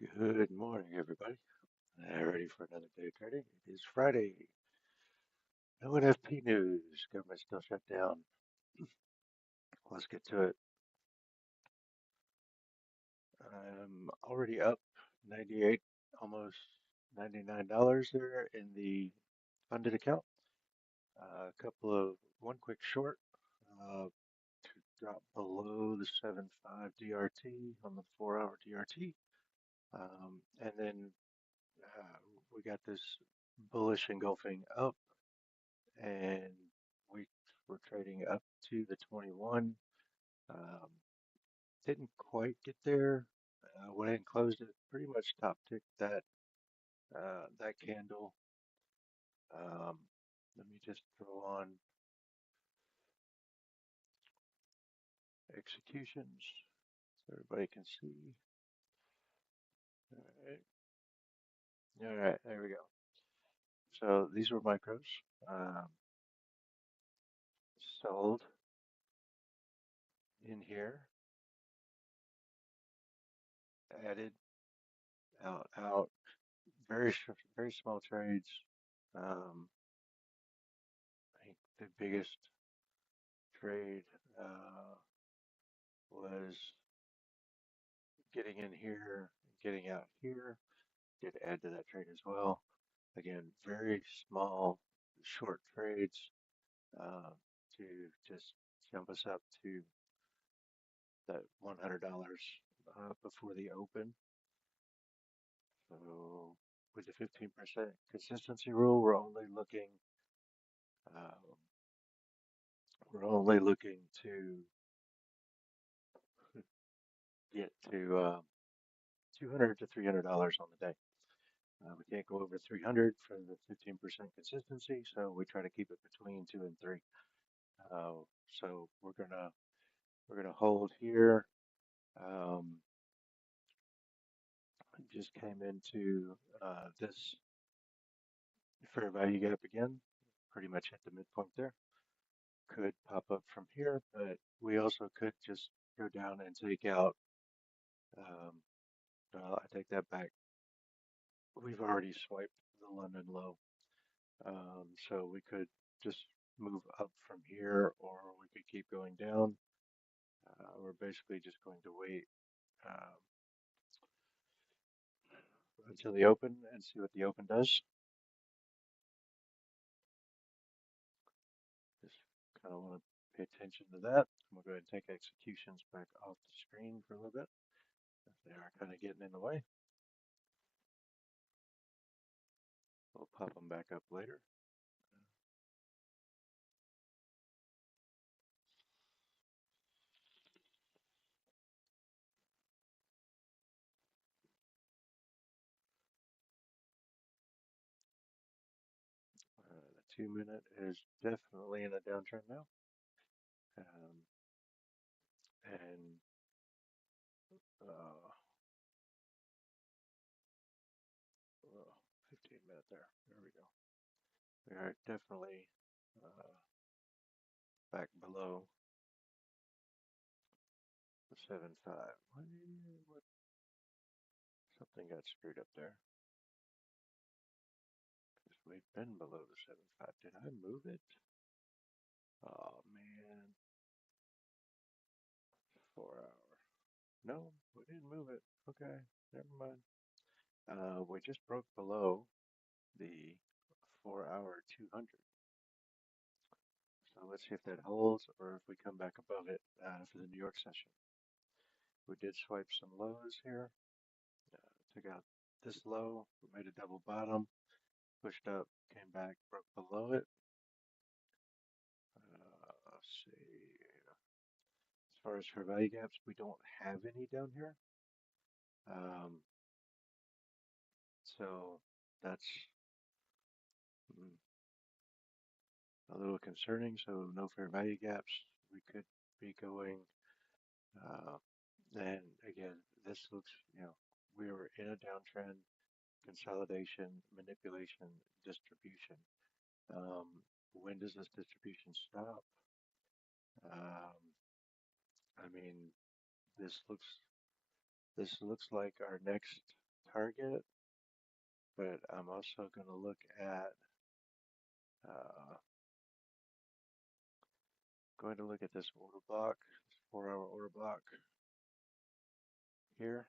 Good morning, everybody. Ready for another day of trading? It is Friday. No NFP news. Government still shut down. Let's get to it. I'm already up 98, almost $99 there in the funded account. A couple of one quick short to drop below the 7.5 DRT on the 4-hour DRT. And then we got this bullish engulfing up and we were trading up to the 21. Um, didn't quite get there. Went ahead and closed it. Pretty much top ticked that candle. Um, Let me just throw on executions so everybody can see. All right, there we go. So these were micros. Um, Sold in here, added out. Very small trades. Um, I think the biggest trade was getting in here, getting out here. Did add to that trade as well. Again, very small, short trades uh, to just jump us up to that $100 before the open. So with the 15% consistency rule, uh, we're only looking to get to 200 to $300 on the day. We can't go over 300 for the 15% consistency, so we try to keep it between 2 and 3. So we're gonna hold here. Um, just came into this fair value gap again. Pretty much hit the midpoint there. Could pop up from here, but we also could just go down and take out. Um, I take that back. We've already swiped the London low, so we could just move up from here, or we could keep going down. We're basically just going to wait until the open and see what the open does. Just kind of want to pay attention to that. I'm going to go ahead and take executions back off the screen for a little bit. They are kind of getting in the way. We'll pop them back up later. 2 minute is definitely in a downtrend now. Um, and 15 minute there. There we go. We are definitely uh, back below the 7.5. What, something got screwed up there. Because we've been below the 7.5. Did I move it? Oh man. 4 hour. No, we didn't move it. Okay, never mind. We just broke below the 4 hour 200. So let's see if that holds or if we come back above it for the New York session. We did swipe some lows here. Took out this low, we made a double bottom, pushed up, came back, broke below it. Let's see. As far as fair value gaps, we don't have any down here. Um, so that's mm, a little concerning. So no fair value gaps. We could be going. Uh, and again, this looks, we were in a downtrend, consolidation, manipulation, distribution. Um, when does this distribution stop? Um, I mean, this looks this looks like our next. target, but I'm also going to look at this order block, this 4-hour order block here.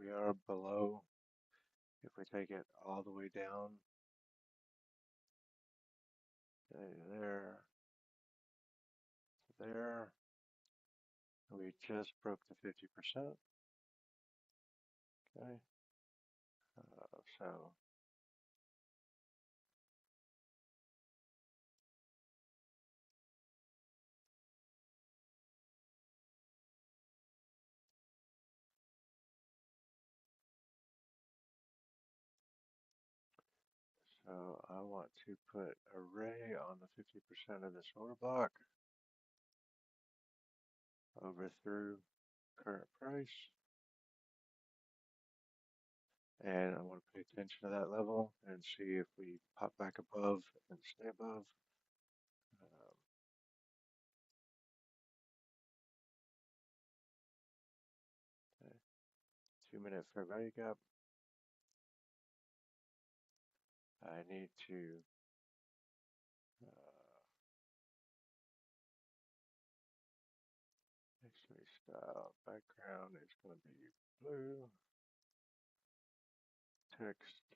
We are below. If we take it all the way down, there, there, we just broke the 50%. Okay, so I want to put array on the 50% of this order block over through current price. And I want to pay attention to that level and see if we pop back above and stay above. Okay. 2-minute fair value gap. I need to actually style background is going to be blue. Text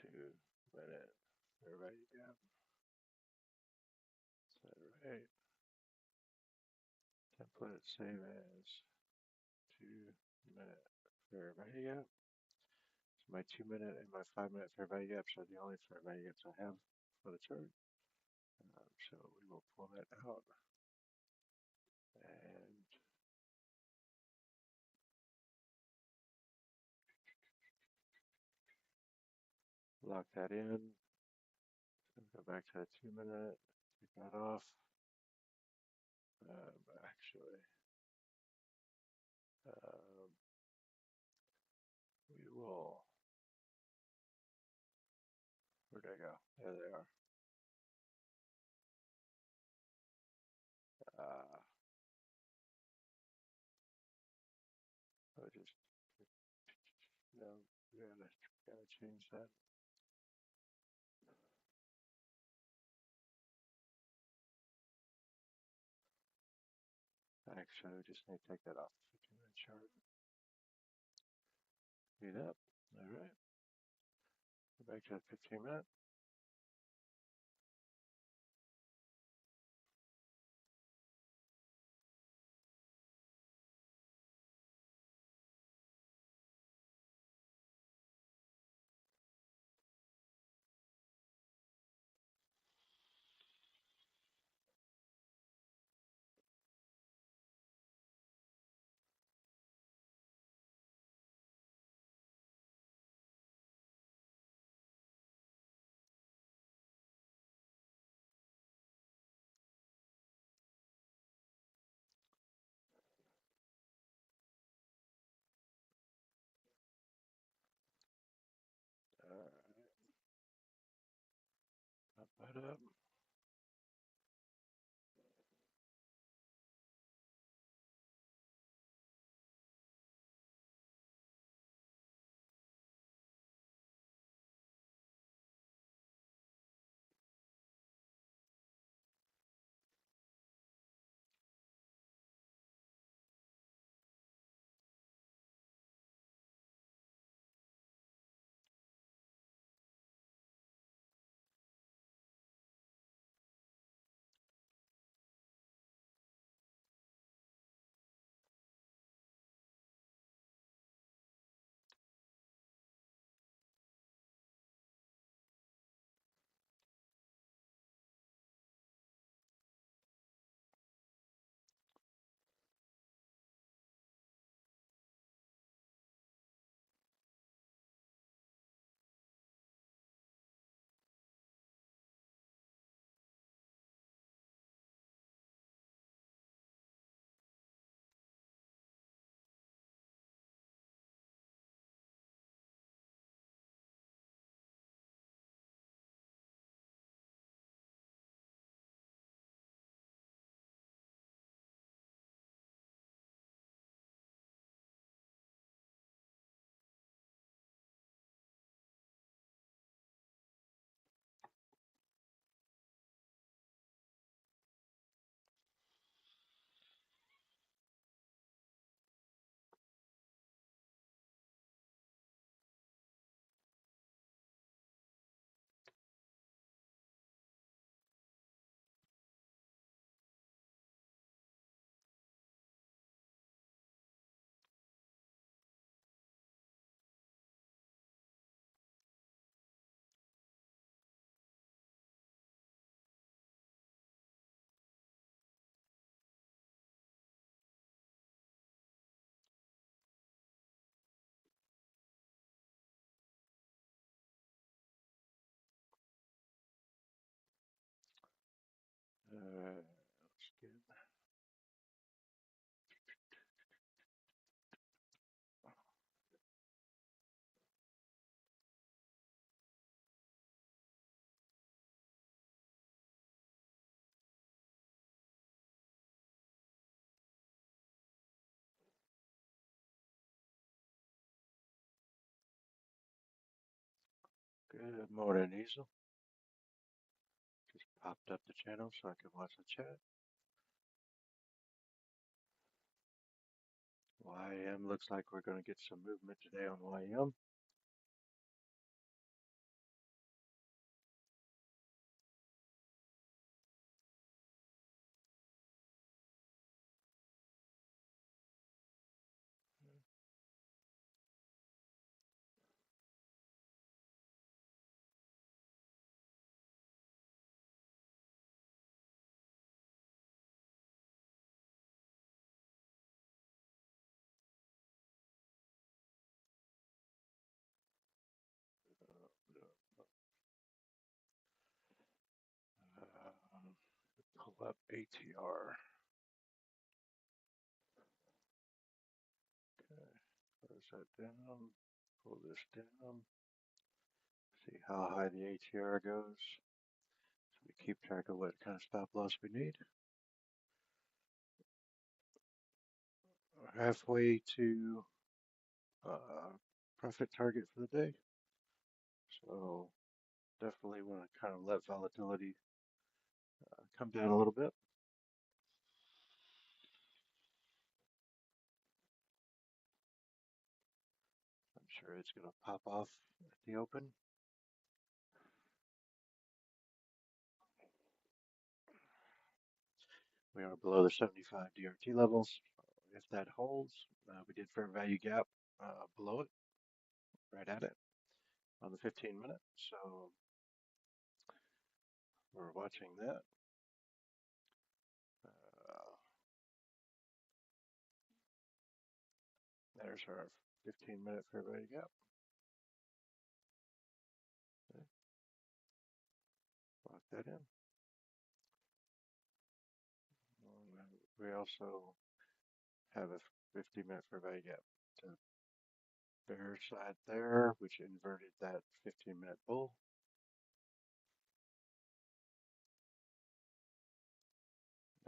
2-minute fair value gap. Set rate. Template save as 2-minute fair value gap. So my 2-minute and my 5-minute fair value gaps are the only fair value gaps I have for the chart. So we will pull that out and lock that in. Go back to the 2-minute, take that off. Actually, we will, where'd they go? There they are. I just, no, gotta change that. Actually, we just need to take that off the 15-minute chart. Do that. All right. Go back to the 15-minute. All right. Pop that up. Let's get Good morning, Easel. Just popped up the channel so I can watch the chat. YM looks like we're going to get some movement today on YM. Pull up ATR. Okay, close that down. Pull this down. See how high the ATR goes. So we keep track of what kind of stop loss we need. We're halfway to profit target for the day. So definitely want to kind of let volatility come down a little bit. I'm sure it's going to pop off at the open. We are below the 75 DRT levels. If that holds, we did fair value gap below it, right at it, on the 15-minute. So we're watching that. There's our 15-minute fair value gap. Okay. Lock that in. We also have a 50-minute fair value gap to bear side there, which inverted that 15-minute bull.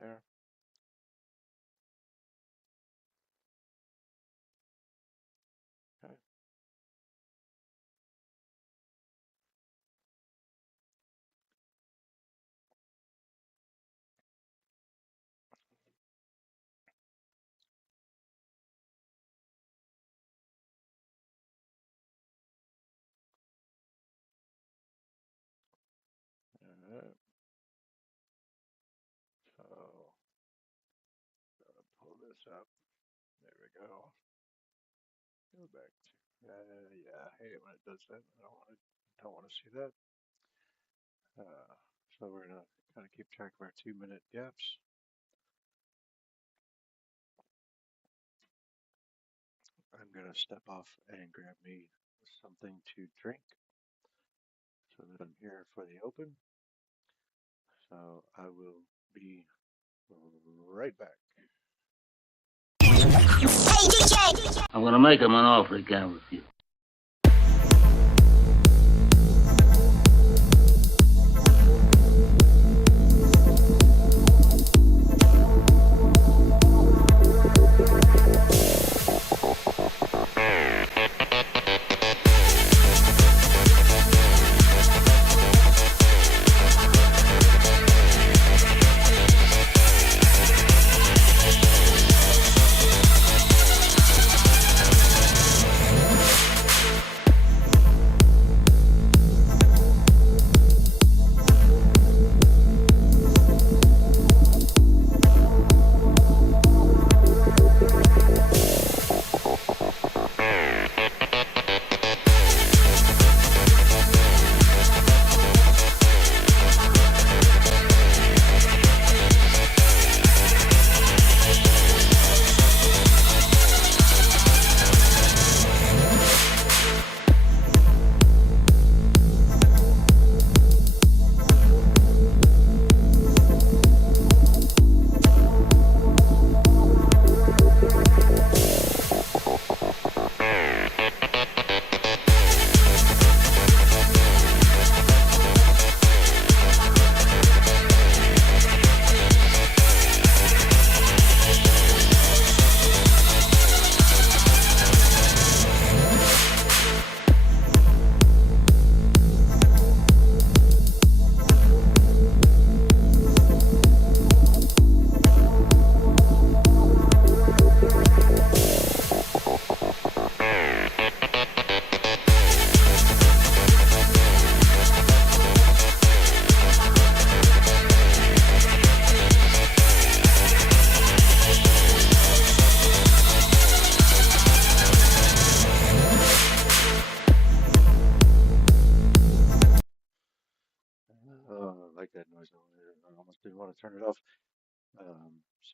There. Okay. All right. So pull this up. There we go. Go back to yeah. I hate it when it does that. I don't want to see that. So we're gonna kind of keep track of our 2-minute gaps. I'm gonna step off and grab me something to drink so that I'm here for the open. So I will be right back. Hey, DJ! I'm gonna make him an offer again with you.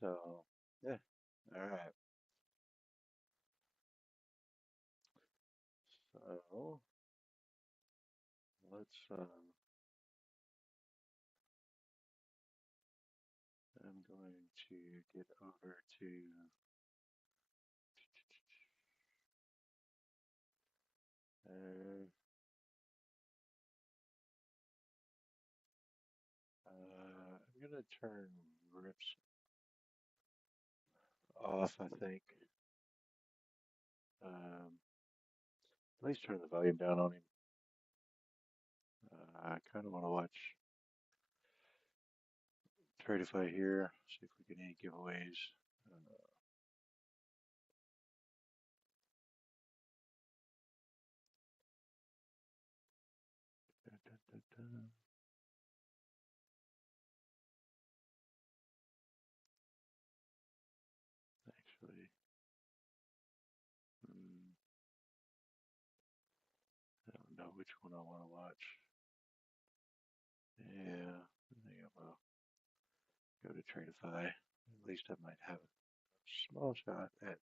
So, yeah. All right. So let's. I'm going to get over to. Uh, I'm gonna turn rips off. I think. At least turn the volume down on him. I kind of want to watch Tradify here. See if we get any giveaways. Da, da, da, da. Actually, mm, I don't know which one I want to watch. Yeah, I think I'm gonna go to Tradify. At least I might have a small shot at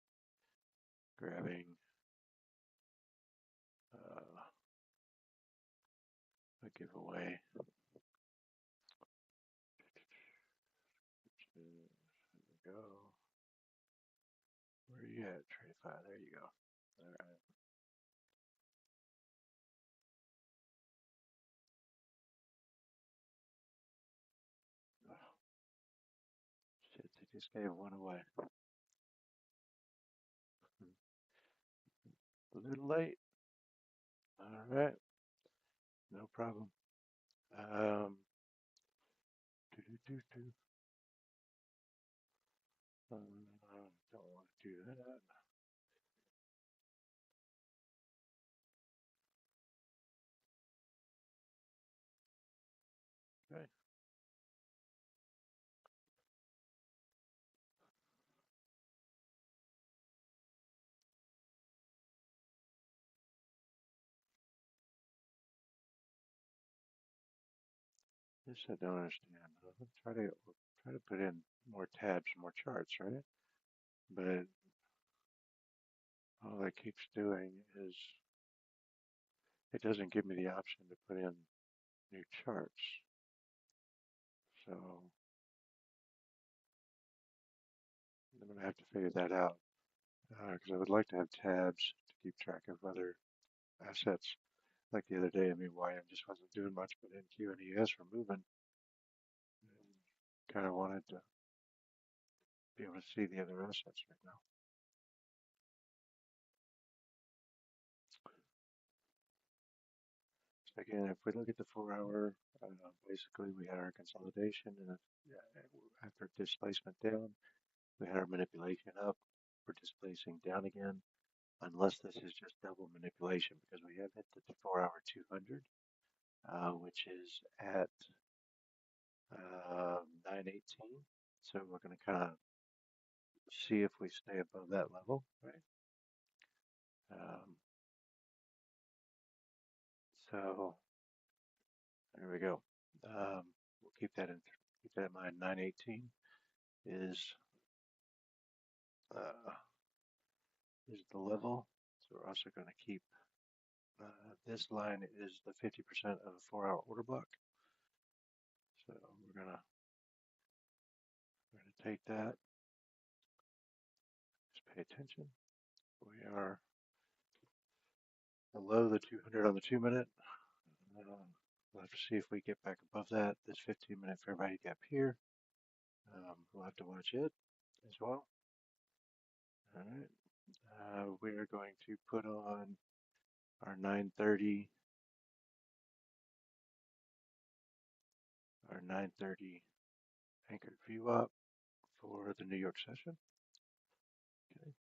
grabbing a giveaway. There we go. Where are you at, Tradify? There you go. All right. Oh, shit, they just gave one away. A little late. All right, no problem. Um, do do do do. Don't want to do that. Okay. This I don't understand. Try to put in more tabs, more charts, right? But all it keeps doing is it doesn't give me the option to put in new charts. So I'm gonna have to figure that out because I would like to have tabs to keep track of other assets. Like the other day, I mean, YM just wasn't doing much, but NQ and ES were moving. Kind of wanted to be able to see the other assets right now. So again, if we look at the 4 hour, basically we had our consolidation, and after displacement down, we had our manipulation up. We're displacing down again, unless this is just double manipulation, because we have hit the 4 hour 200, which is at 918. So we're going to kind of see if we stay above that level, right? Um, so there we go. We'll keep that in mind. 918 is uh, is the level. So we're also going to keep this line is the 50% of the 4 hour order block. So we're gonna take that. Just pay attention. We are below the 200 on the 2 minute. We'll have to see if we get back above that. This 15-minute fair value gap here. We'll have to watch it as well. All right. We are going to put on our 930, our 930 anchored VWAP for the New York session. Okay,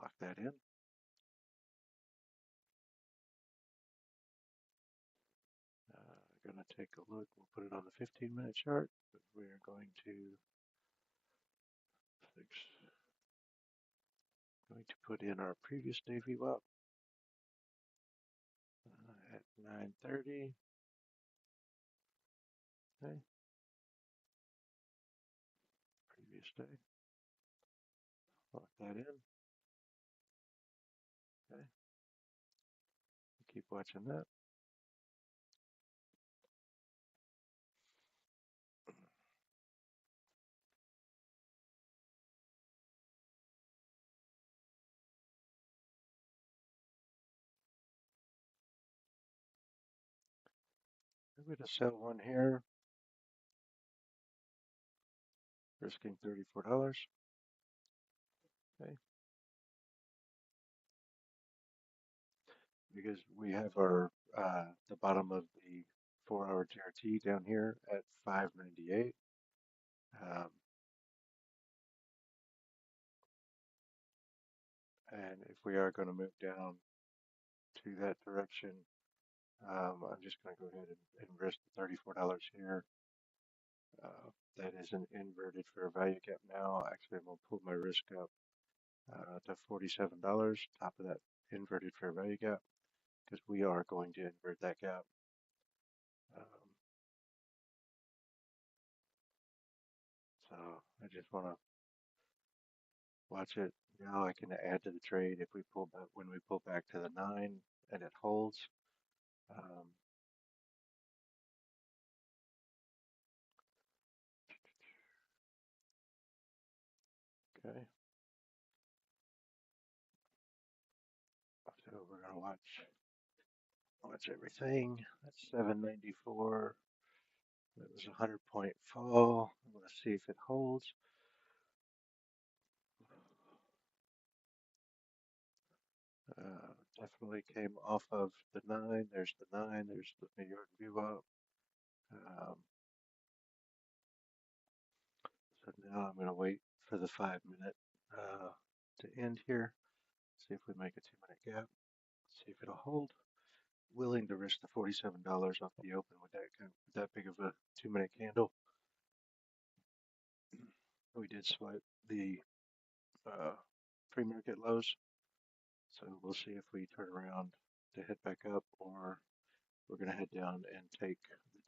lock that in. Gonna take a look. We'll put it on the 15-minute chart, but we're going to put in our previous day VWAP at 9:30. Okay, previous day. that in. Okay, keep watching that. I'm going to sell one here, risking $34. Okay, because we have our the bottom of the 4-hour GRT down here at 598. Um, and if we are going to move down to that direction, I'm just going to go ahead and risk the $34 here. That is an inverted fair value gap now. Actually, I'm going to pull my risk up to $47, top of that inverted fair value gap, because we are going to invert that gap. Um, so I just want to watch it. Now I can add to the trade if we pull back, when we pull back to the 9 and it holds. Um, okay, so we're gonna watch everything. That's 794. That was a 100-point fall. I'm gonna see if it holds. Definitely came off of the 9. There's the 9. There's the New York view up. So now I'm going to wait for the 5-minute to end here. See if we make a 2-minute gap. See if it'll hold. Willing to risk the $47 off the open with that big of a 2-minute candle. We did swipe the pre-market lows, so we'll see if we turn around to head back up, or we're going to head down and take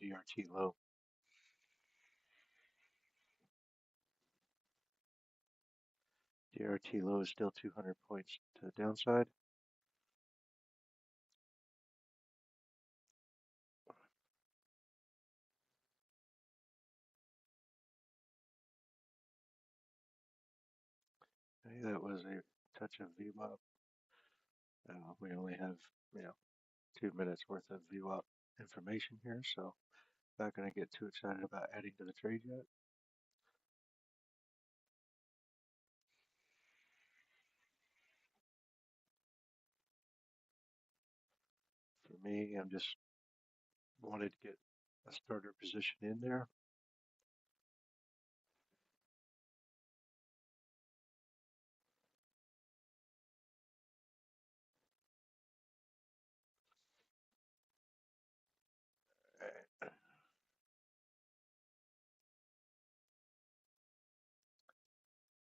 the DRT low. DRT low is still 200 points to the downside. Okay, that was a touch of VWAP. We only have, 2 minutes worth of VWAP information here, so not going to get too excited about adding to the trade yet. For me, I'm just wanted to get a starter position in there.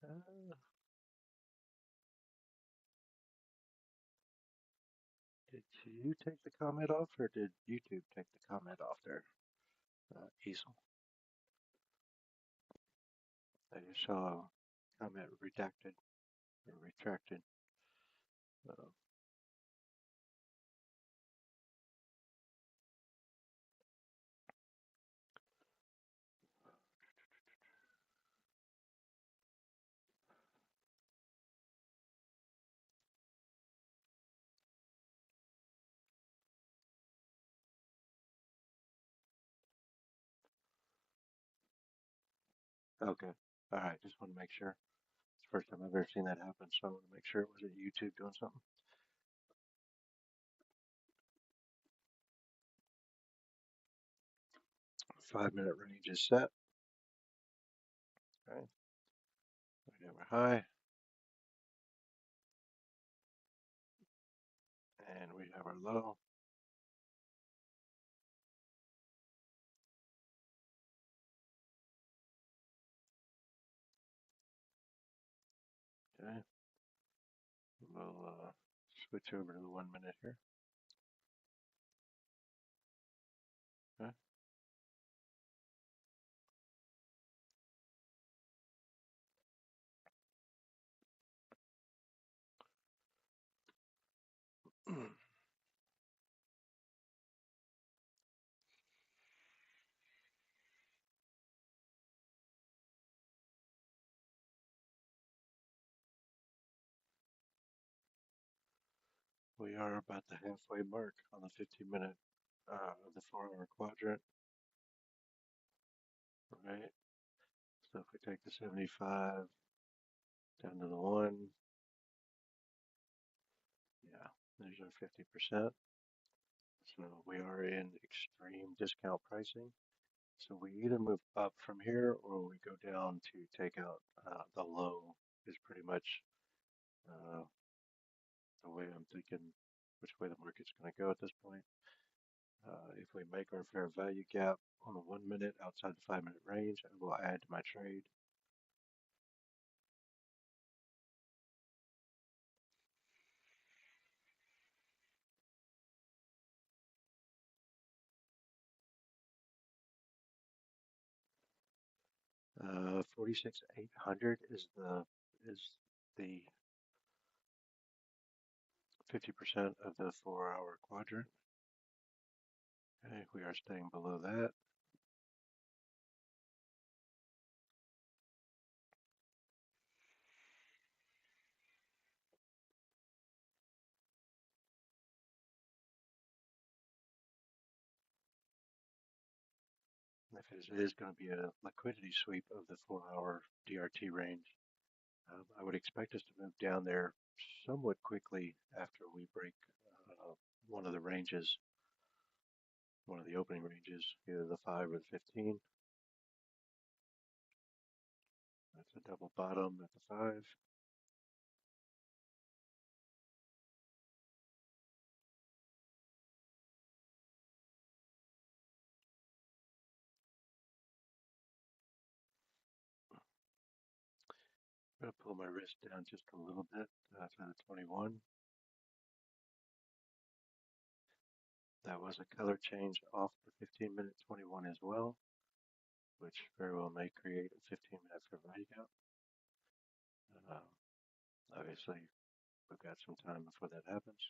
Uh, did you take the comment off, or did YouTube take the comment off there, Easel? I just saw a comment redacted or retracted. Uh, okay, all right, just want to make sure. It's the first time I've ever seen that happen, so I want to make sure it wasn't YouTube doing something. 5-minute range is set. Okay, we have our high, and we have our low. Okay, we'll switch over to the 1-minute here. Okay. We are about the halfway mark on the 15-minute of the 4-hour quadrant, right? So if we take the 75 down to the 1, yeah, there's our 50%. So we are in extreme discount pricing. So we either move up from here or we go down to take out the low is pretty much uh, the way I'm thinking which way the market's going to go at this point. If we make our fair value gap on the 1 minute outside the 5-minute range, I will add to my trade. 46,800 is the 50% of the 4-hour quadrant. Okay, we are staying below that. If it is going to be a liquidity sweep of the 4-hour DRT range, I would expect us to move down there somewhat quickly after we break one of the ranges, one of the opening ranges, either the 5 or the 15. That's a double bottom at the 5. I'm going to pull my wrist down just a little bit to the 21. That was a color change off the 15-minute 21 as well, which very well may create a 15-minute fair value gap. Uh, Obviously, we've got some time before that happens.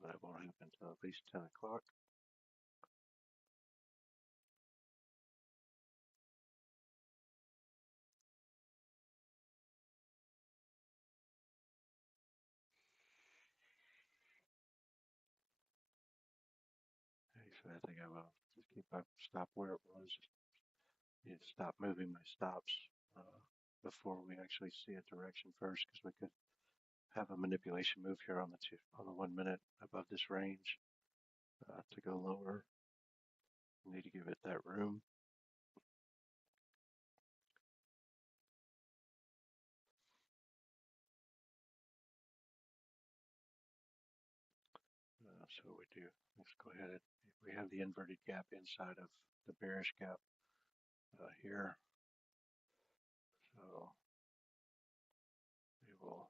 But it won't happen until at least 10 o'clock. Okay, so I think I will just keep my stop where it was. Need to stop moving my stops before we actually see a direction first, because we could have a manipulation move here on the 1 minute above this range to go lower. We need to give it that room. So we do. Let's go ahead and we have the inverted gap inside of the bearish gap here. So we will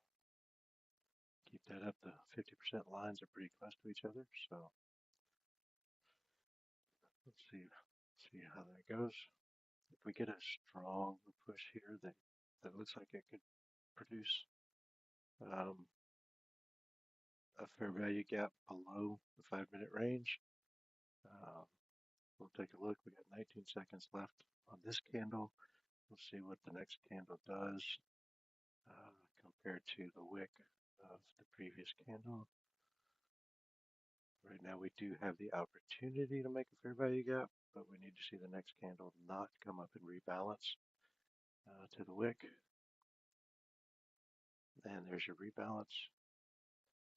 keep that up. The 50% lines are pretty close to each other. So let's see how that goes. If we get a strong push here that looks like it could produce um, a fair value gap below the 5-minute range, uh, we'll take a look. We got 19 seconds left on this candle. We'll see what the next candle does compared to the wick of the previous candle. Right now we do have the opportunity to make a fair value gap, but we need to see the next candle not come up and rebalance to the wick. And there's your rebalance.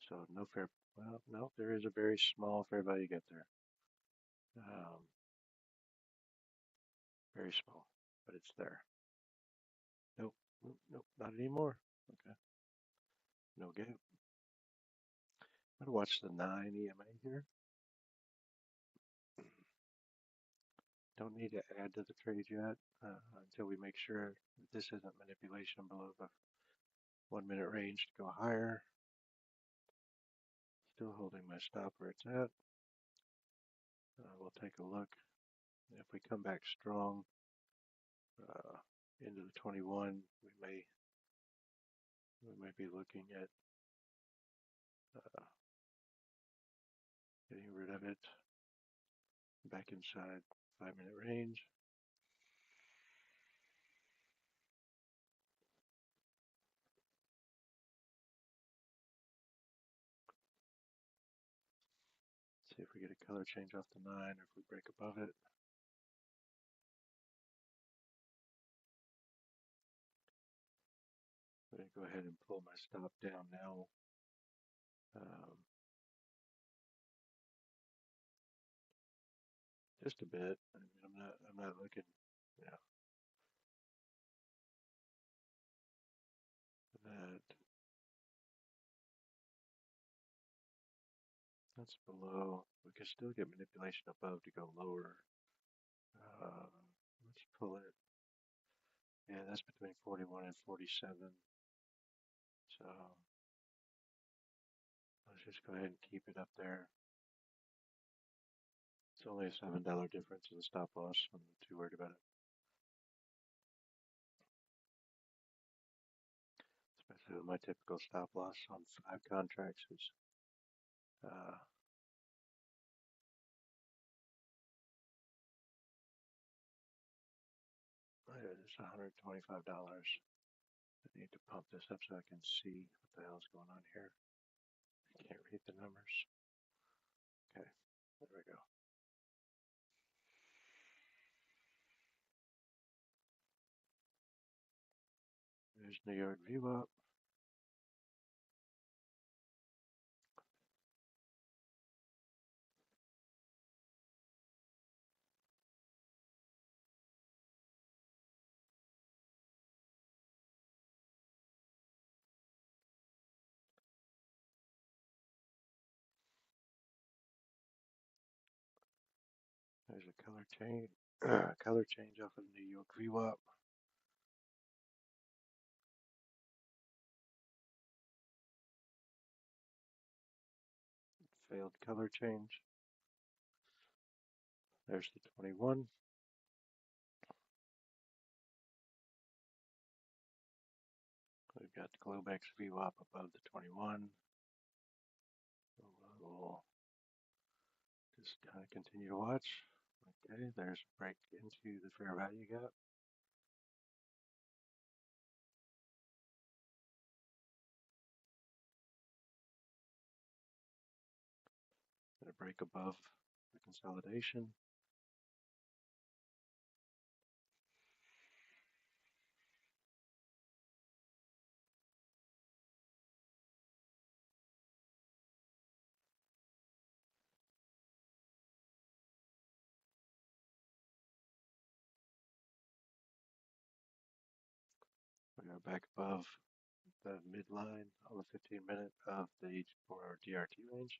So no fair, well, no, there is a very small fair value gap there. Very small, but it's there. Nope, nope, not anymore. Okay, no gap. I'm gonna watch the 9 EMA here. Don't need to add to the trade yet until we make sure that this isn't manipulation below the 1 minute range to go higher. Still holding my stop where it's at. We'll take a look. If we come back strong into the 21, we may be looking at getting rid of it back inside 5-minute range. See if we get a color change off the 9 or if we break above it. I'm going to go ahead and pull my stop down now. Just a bit. I mean, I'm not looking, yeah, that. That's below. We could still get manipulation above to go lower. Let's pull it. Yeah, that's between 41 and 47. So let's just go ahead and keep it up there. It's only a $7 difference in the stop loss. I'm not too worried about it. Especially with my typical stop loss on 5 contracts is it's $125. I need to pump this up so I can see what the hell's going on here. I can't read the numbers. Okay, there we go. There's New York VWAP. There's a color change, color change off of New York VWAP. Failed color change. There's the 21. We've got the Globex VWAP above the 21. So we'll just kind of continue to watch. Okay, there's a break into the fair value gap. And a break above the consolidation. We are back above the midline on the 15-minute of the for DRT range.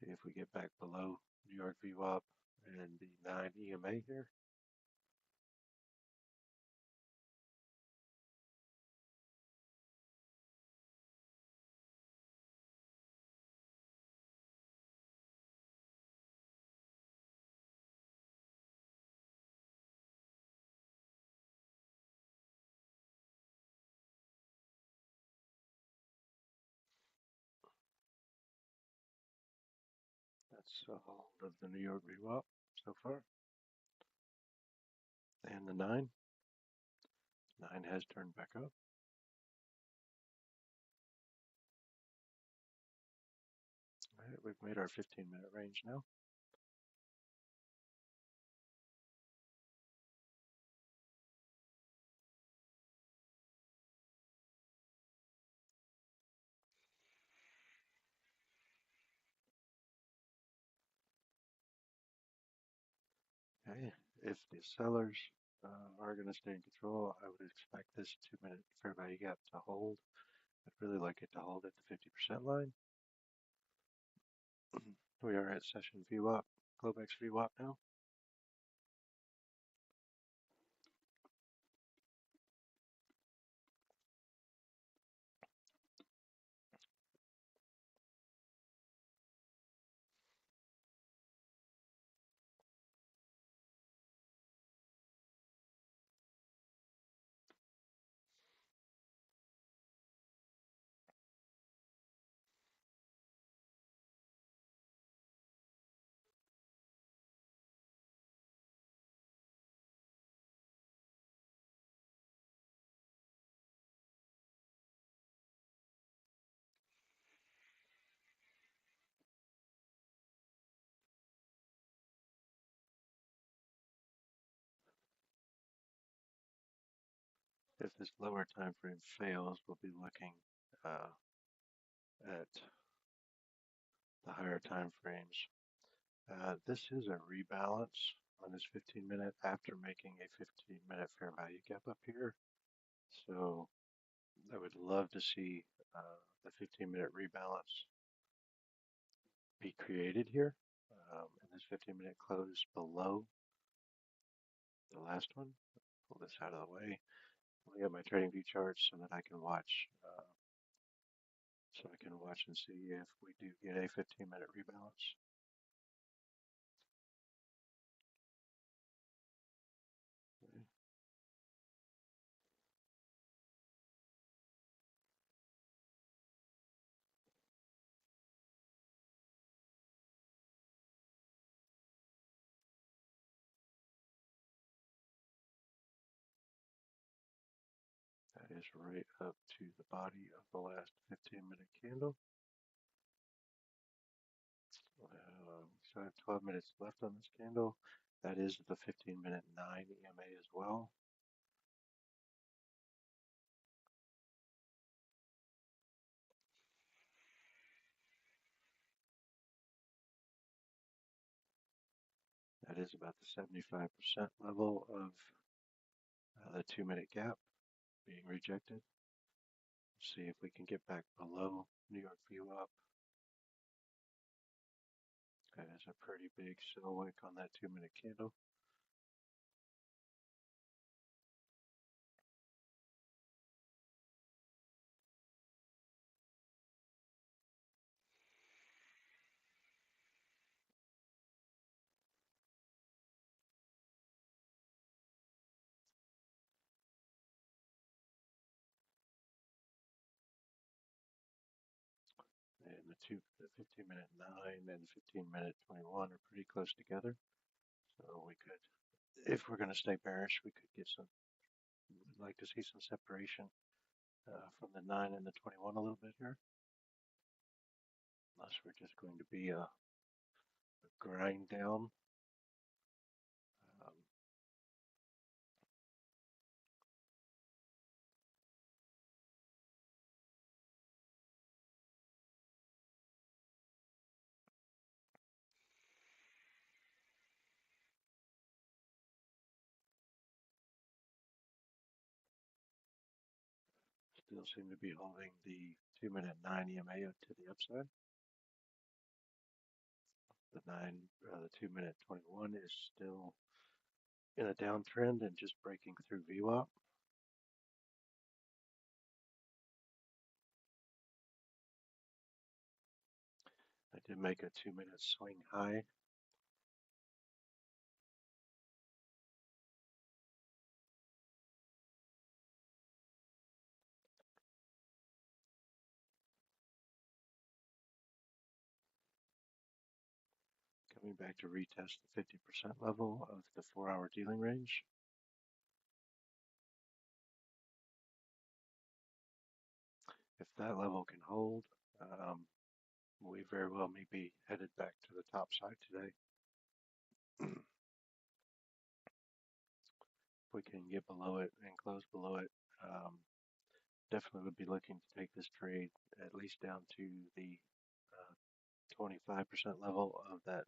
See if we get back below New York VWAP and the 9 EMA here. That's a hold of the New York VWAP so far. And the 9. 9 has turned back up. All right, we've made our 15-minute range now. Okay, if the sellers are going to stay in control, I would expect this 2-minute fair value gap to hold. I'd really like it to hold at the 50% line. We are at session VWAP, Globex VWAP now. If this lower time frame fails, we'll be looking at the higher time frames. This is a rebalance on this 15-minute after making a 15-minute fair value gap up here. So I would love to see the 15-minute rebalance be created here. And this 15-minute close below the last one. Pull this out of the way. Look at my trading view charts so that I can watch. So I can watch and see if we do get a 15-minute rebalance. Okay. That is right up to the body of the last 15-minute candle. So I have 12 minutes left on this candle. That is the 15-minute 9 EMA as well. That is about the 75% level of the 2-minute gap being rejected. See if we can get back below New York VWAP. That is a pretty big sell wick on that 2-minute candle. And the 15-minute 9 and 15-minute 21 are pretty close together. So we could, if we're going to stay bearish, we could get some, we'd like to see some separation from the 9 and the 21 a little bit here. Unless we're just going to be a grind down. Um, Still seem to be holding the 2-minute 9 EMA to the upside. The 2-minute 21 is still in a downtrend and just breaking through VWAP. I did make a 2-minute swing high. Coming back to retest the 50% level of the 4-hour dealing range. If that level can hold, we very well may be headed back to the top side today. If we can get below it and close below it, definitely would be looking to take this trade at least down to the 25% level of that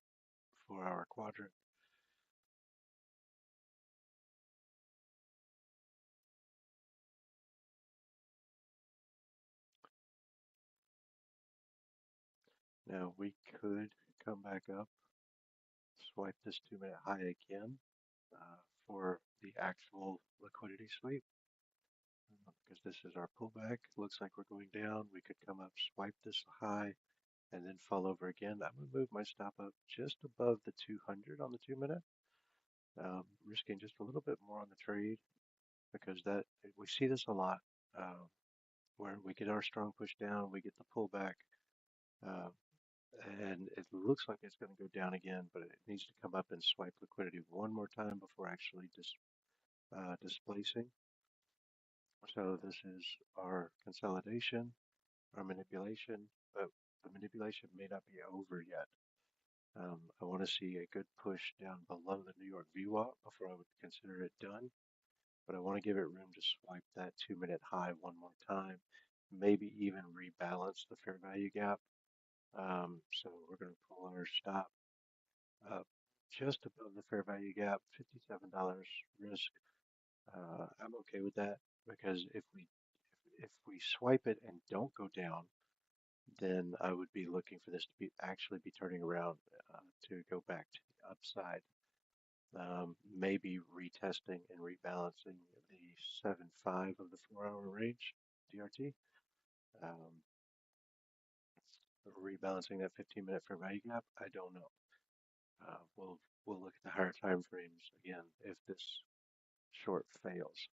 4-hour quadrant. Now we could come back up, swipe this 2-minute high again for the actual liquidity sweep. Because this is our pullback. Looks like we're going down. We could come up, swipe this high, and then fall over again. I'm going to move my stop up just above the 200 on the 2-minute, risking just a little bit more on the trade because that we see this a lot where we get our strong push down, we get the pullback, uh, and it looks like it's going to go down again, but it needs to come up and swipe liquidity one more time before actually displacing. So this is our consolidation, our manipulation, but the manipulation may not be over yet. I want to see a good push down below the New York VWAP before I would consider it done. but I want to give it room to swipe that 2-minute high one more time, maybe even rebalance the fair value gap. So we're going to pull our stop up just above the fair value gap, $57 risk. I'm okay with that because if we swipe it and don't go down, then I would be looking for this to be actually be turning around to go back to the upside. Maybe retesting and rebalancing the 7.5 of the 4-hour range DRT. Um, Rebalancing that 15-minute fair value gap. I don't know. We'll look at the higher time frames again if this short fails.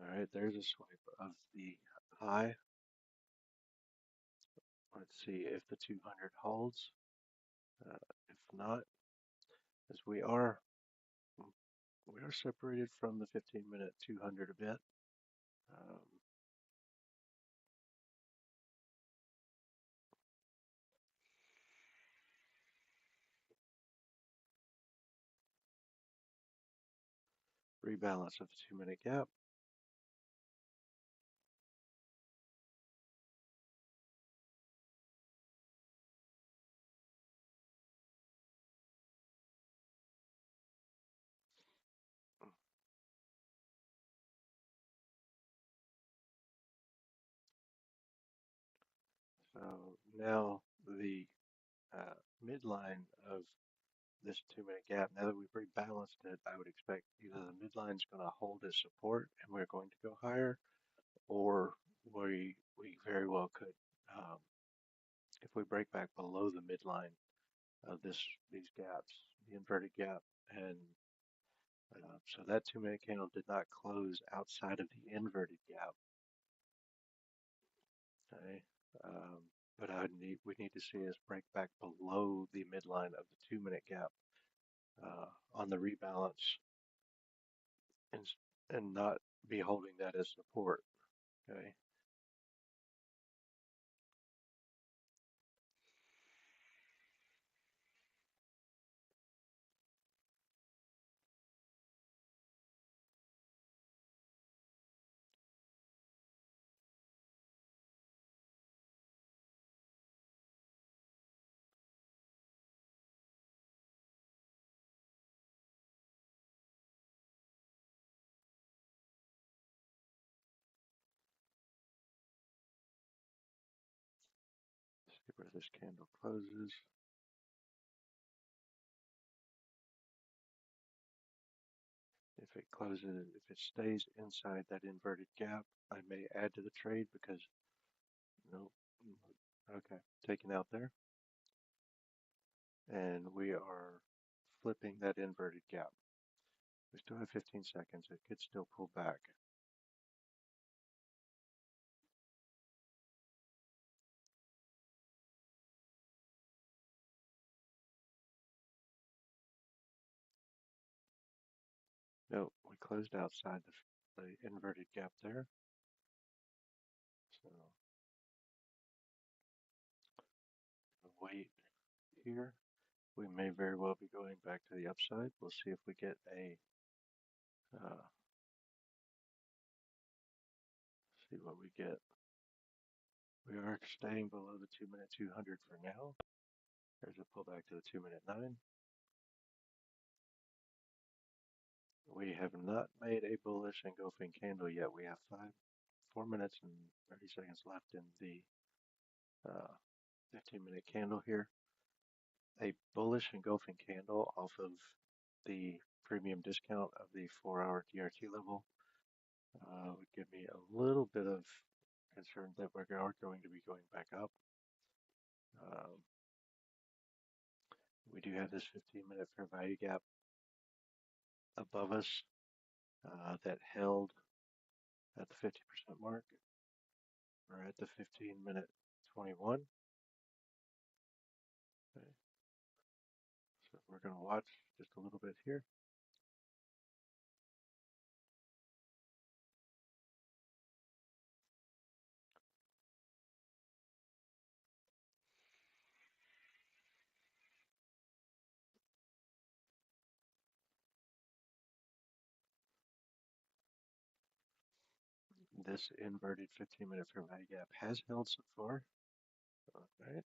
All right, there's a swipe of the high. Let's see if the 200 holds. If not, as we are separated from the 15-minute 200 a bit. Um, Rebalance of the 2-minute gap. So now the midline of this 2-minute gap, now that we've rebalanced it, I would expect either the midline's going to hold as support and we're going to go higher, or we very well could, um, if we break back below the midline of these gaps, the inverted gap, and so that 2-minute candle did not close outside of the inverted gap. Okay, um, but we need to see us break back below the midline of the 2-minute gap on the rebalance and not be holding that as support. Okay. See where this candle closes. If it stays inside that inverted gap, I may add to the trade because no, okay, taken out there, and we are flipping that inverted gap. We still have 15 seconds. It could still pull back. No, we closed outside the inverted gap there. So wait here. We may very well be going back to the upside. We'll see if we get see what we get. We are staying below the 2-minute 200 for now. There's a pullback to the 2-minute 9. We have not made a bullish engulfing candle yet. We have 4 minutes and 30 seconds left in the 15-minute candle here. A bullish engulfing candle off of the premium discount of the 4-hour DRT level would give me a little bit of concern that we are going to be going back up. Um, we do have this 15-minute fair value gap above us that held at the 50% mark. We're at the 15-minute 21. Okay. So we're going to watch just a little bit here. This inverted 15-minute fair value gap has held so far. All right.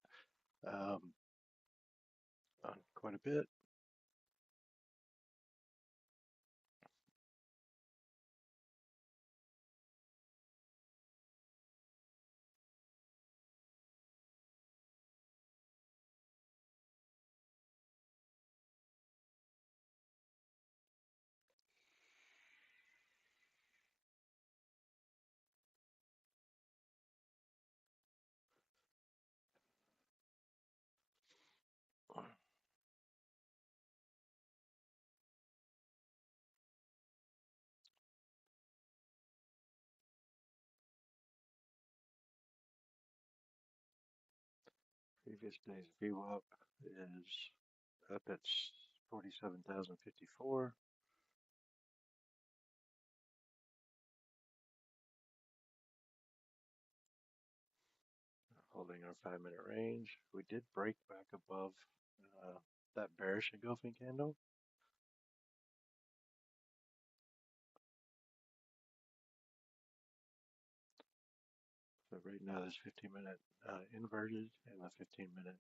On quite a bit. Previous day's VWAP is up at 47,054. Holding our 5-minute range. We did break back above that bearish engulfing candle. So right now this 15-minute inverted and the 15-minute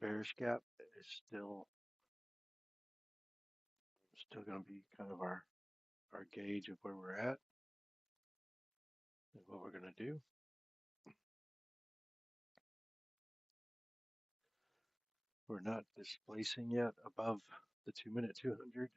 bearish gap is still going to be kind of our gauge of where we're at and what we're going to do. We're not displacing yet above the 2-minute 200.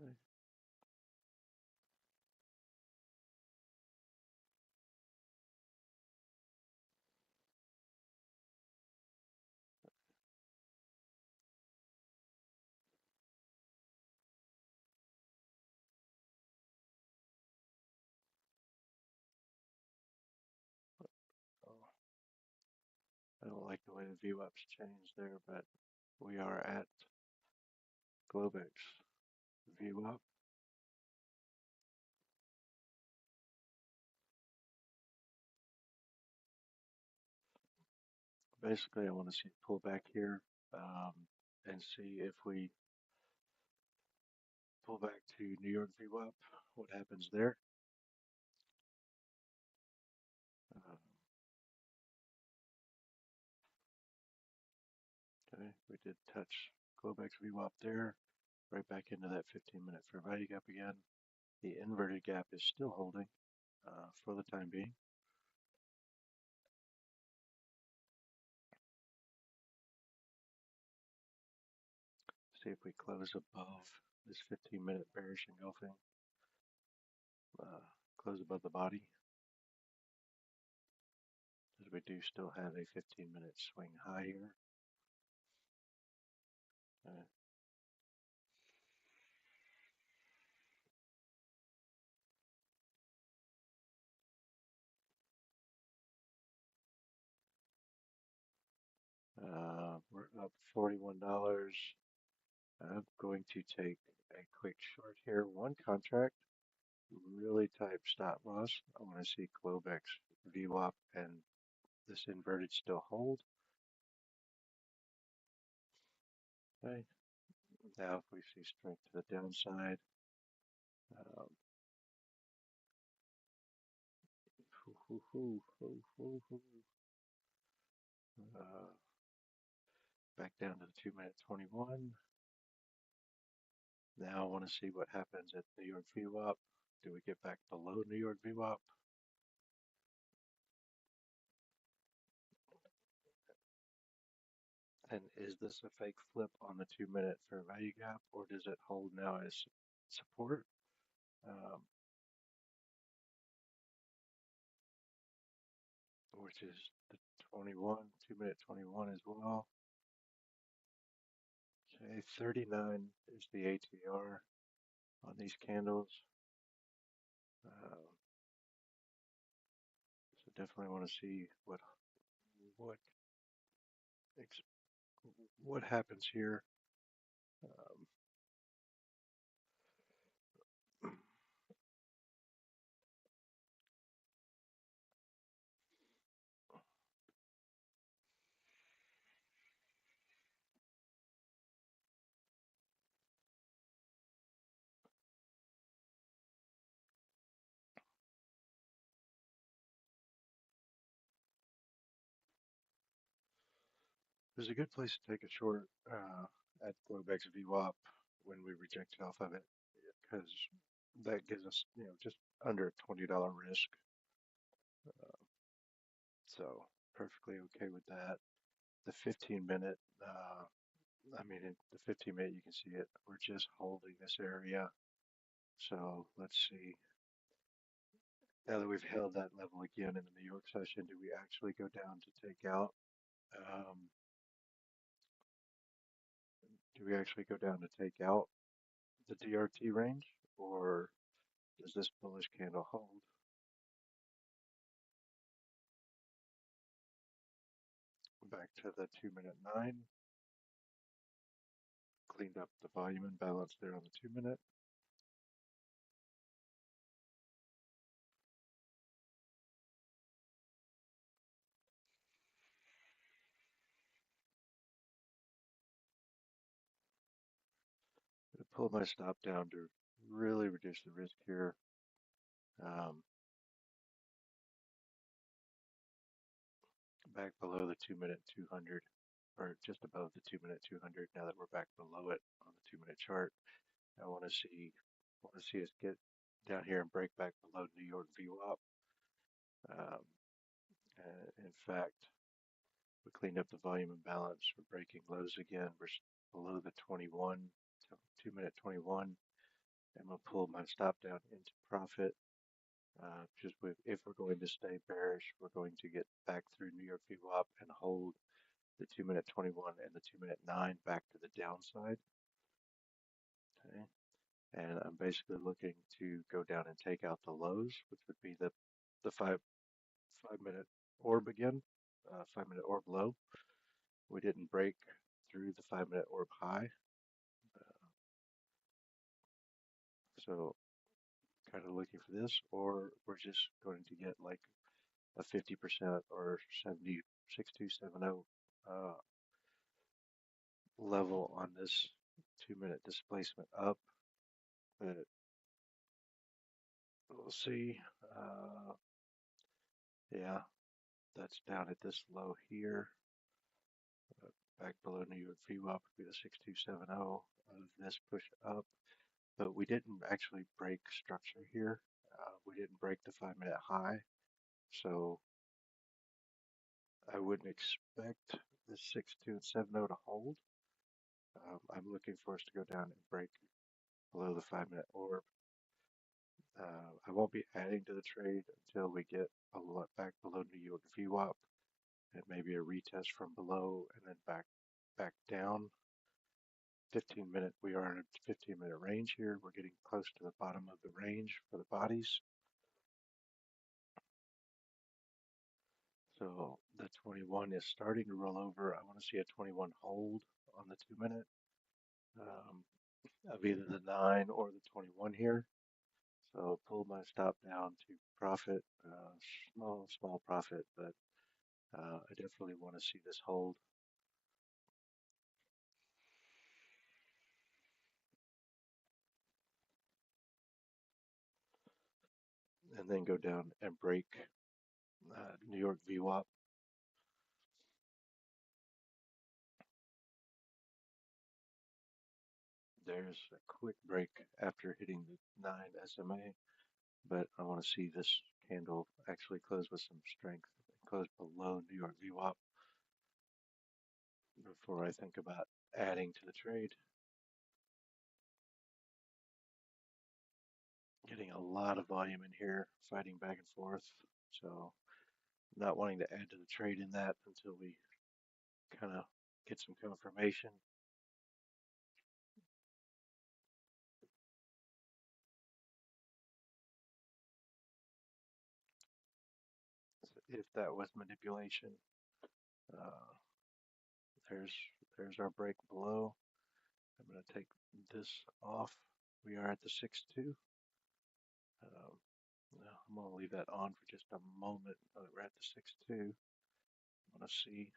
Okay. So I don't like the way the VWAP's changed there, but we are at Globex VWAP. Basically, I want to see it pull back here and see if we pull back to New York VWAP, what happens there. Okay, we did touch Globex VWAP there, right back into that 15-minute fair value gap again. The inverted gap is still holding for the time being. See if we close above this 15-minute bearish engulfing, close above the body, as we do still have a 15-minute swing high here. We're up $41. I'm going to take a quick short here. One contract, really tight stop loss. I want to see Globex VWAP and this inverted still hold. Okay. Now if we see strength to the downside, um, back down to the 2-minute 21. Now I want to see what happens at New York VWAP. Do we get back below New York VWAP? And is this a fake flip on the 2-minute fair value gap, or does it hold now as support? Which is the 21, 2-minute 21 as well. Okay, 39 is the ATR on these candles. So definitely want to see what what happens here. There's a good place to take a short at Globex VWAP when we reject off of it because that gives us, just under a $20 risk. So perfectly okay with that. The 15-minute, the 15-minute, you can see it. We're just holding this area. So let's see. Now that we've held that level again in the New York session, do we actually go down to take out? Um, do we actually go down to take out the DRT range, or does this bullish candle hold? Back to the 2-minute 9, cleaned up the volume imbalance there on the 2-minute. Pull my stop down to really reduce the risk here. Um, Back below the 2-minute 200, or just above the 2-minute 200. Now that we're back below it on the 2-minute chart, I want to see us get down here and break back below New York VWAP. In fact, we cleaned up the volume imbalance. We're breaking lows again. We're below the 21, 2-minute 21. I'm gonna pull my stop down into profit. Just if we're going to stay bearish, we're going to get back through New York VWAP and hold the 2-minute 21 and the 2-minute 9 back to the downside. Okay. And I'm basically looking to go down and take out the lows, which would be the 5-minute orb again, 5-minute orb low. We didn't break through the 5-minute orb high, so kind of looking for this, or we're just going to get like a 50% or 6270 level on this 2-minute displacement up. But we'll see. Yeah, that's down at this low here. Back below New York VWAP would be the 6270 of this push up. But we didn't actually break structure here. We didn't break the 5-minute high. So I wouldn't expect the 6270 to hold. I'm looking for us to go down and break below the 5-minute orb. I won't be adding to the trade until we get a lot back below New York VWAP and maybe a retest from below and then back down. 15-minute, we are in a 15-minute range here. We're getting close to the bottom of the range for the bodies. So the 21 is starting to roll over. I want to see a 21 hold on the 2-minute of either the 9 or the 21 here. So pull my stop down to profit, small profit, but I definitely want to see this hold. And then go down and break New York VWAP. There's a quick break after hitting the 9 SMA, but I want to see this candle actually close with some strength, close below New York VWAP before I think about adding to the trade. Getting a lot of volume in here, fighting back and forth, so not wanting to add to the trade in that until we kind of get some confirmation. So if that was manipulation, uh, there's our break below. I'm going to take this off. We are at the 6-2. I'm going to leave that on for just a moment. Now that we're at the 6-2, I want to see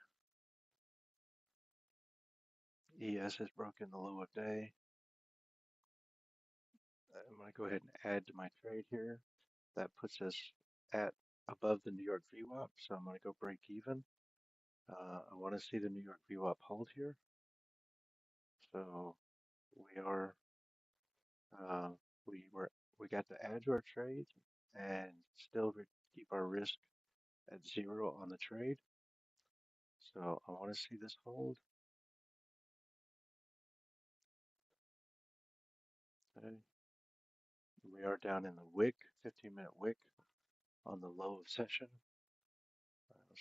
ES has broken the low of day. I'm going to go ahead and add to my trade here. That puts us at above the New York VWAP, so I'm going to go break even. I want to see the New York VWAP hold here. So we are, uh, we were, we got to add to our trade and still keep our risk at zero on the trade. So I want to see this hold. Okay. We are down in the wick, 15-minute wick on the low of session.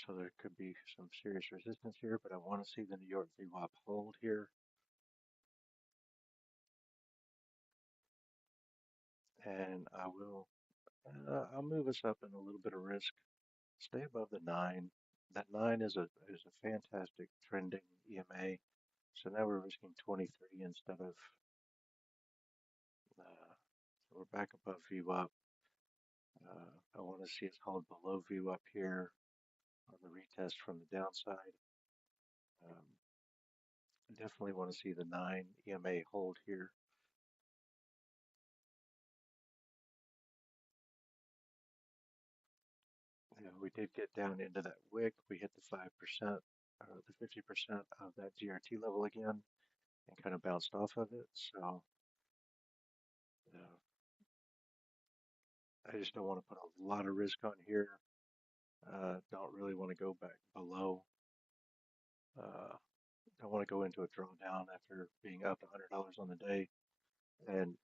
So there could be some serious resistance here, but I want to see the New York VWAP hold here. And I'll move us up in a little bit of risk. Stay above the 9. That 9 is a fantastic trending EMA. So now we're risking 23 instead of, so we're back above VWAP. I want to see us hold below VWAP here on the retest from the downside. Um, I definitely want to see the 9 EMA hold here. We did get down into that wick. We hit the 5%, the 50% of that GRT level again and kind of bounced off of it. So uh, I just don't want to put a lot of risk on here. Don't really want to go back below. Uh, don't want to go into a drawdown after being up $100 on the day. And,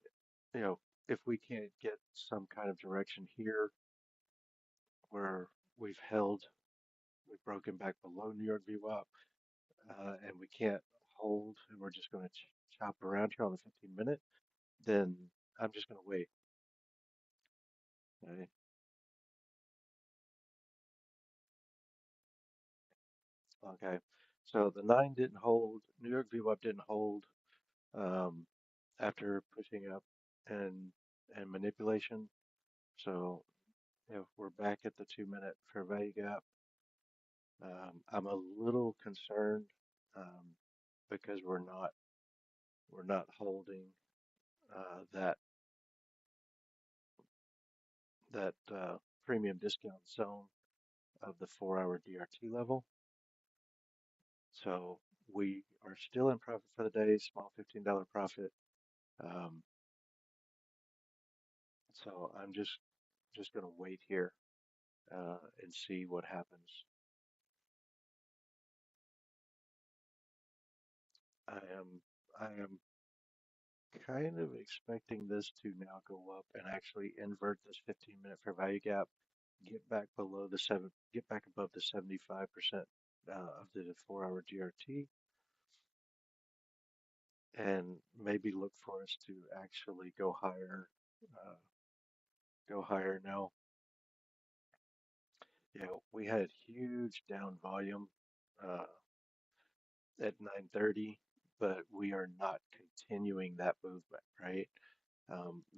you know, if we can't get some kind of direction here where we've held, we've broken back below New York VWAP, and we can't hold, and we're just going to chop around here on the 15-minute, then I'm just going to wait. Okay? Okay. So the 9 didn't hold, New York VWAP didn't hold um, after pushing up and manipulation. So if we're back at the 2-minute fair value gap, I'm a little concerned because we're not holding that premium discount zone of the 4-hour DRT level. So we are still in profit for the day, small $15 profit. Um, so I'm just going to wait here and see what happens. I am I am kind of expecting this to now go up and actually invert this 15-minute fair value gap, get back below the get back above the 75% of the 4-hour GRT, and maybe look for us to actually go higher. Uh, Go higher now. We had huge down volume uh, at 9:30, but we are not continuing that movement, right?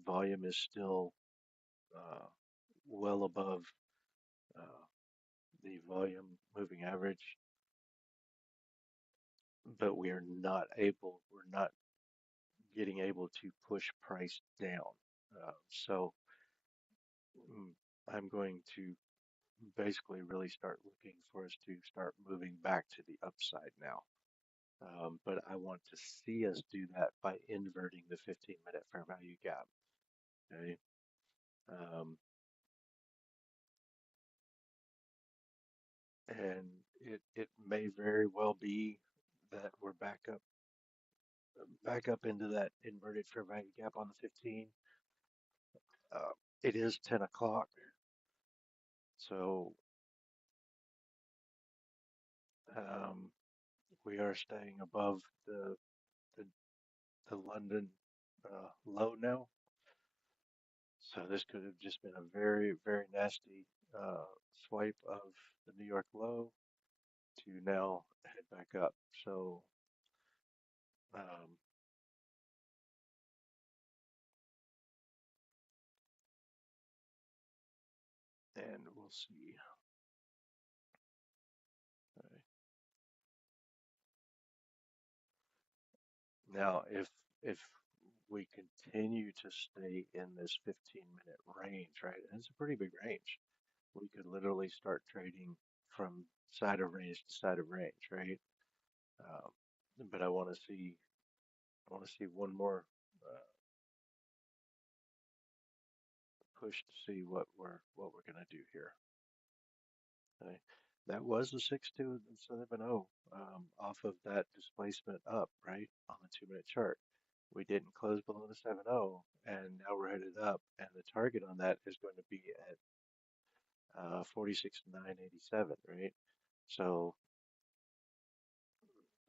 Volume is still uh, well above uh, the volume moving average, but we're not getting able to push price down. So mm, I'm going to basically really start looking for us to start moving back to the upside now. But I want to see us do that by inverting the 15-minute fair value gap. Okay. Um, and it may very well be that we're back up into that inverted fair value gap on the 15. Uh, it is 10 o'clock, so um, we are staying above the, the London low now. So this could have just been a very, very nasty swipe of the New York low to now head back up. So, um, and we'll see. Okay. Now, if we continue to stay in this 15-minute range, right? And it's a pretty big range. We could literally start trading from side of range to side of range, right? Um, but I want to see one more push to see what we're gonna do here. Okay. That was the 6-2 and 7-0 off of that displacement up, right, on the 2-minute chart. We didn't close below the 7-0, and now we're headed up, and the target on that is going to be at 46,987, right? So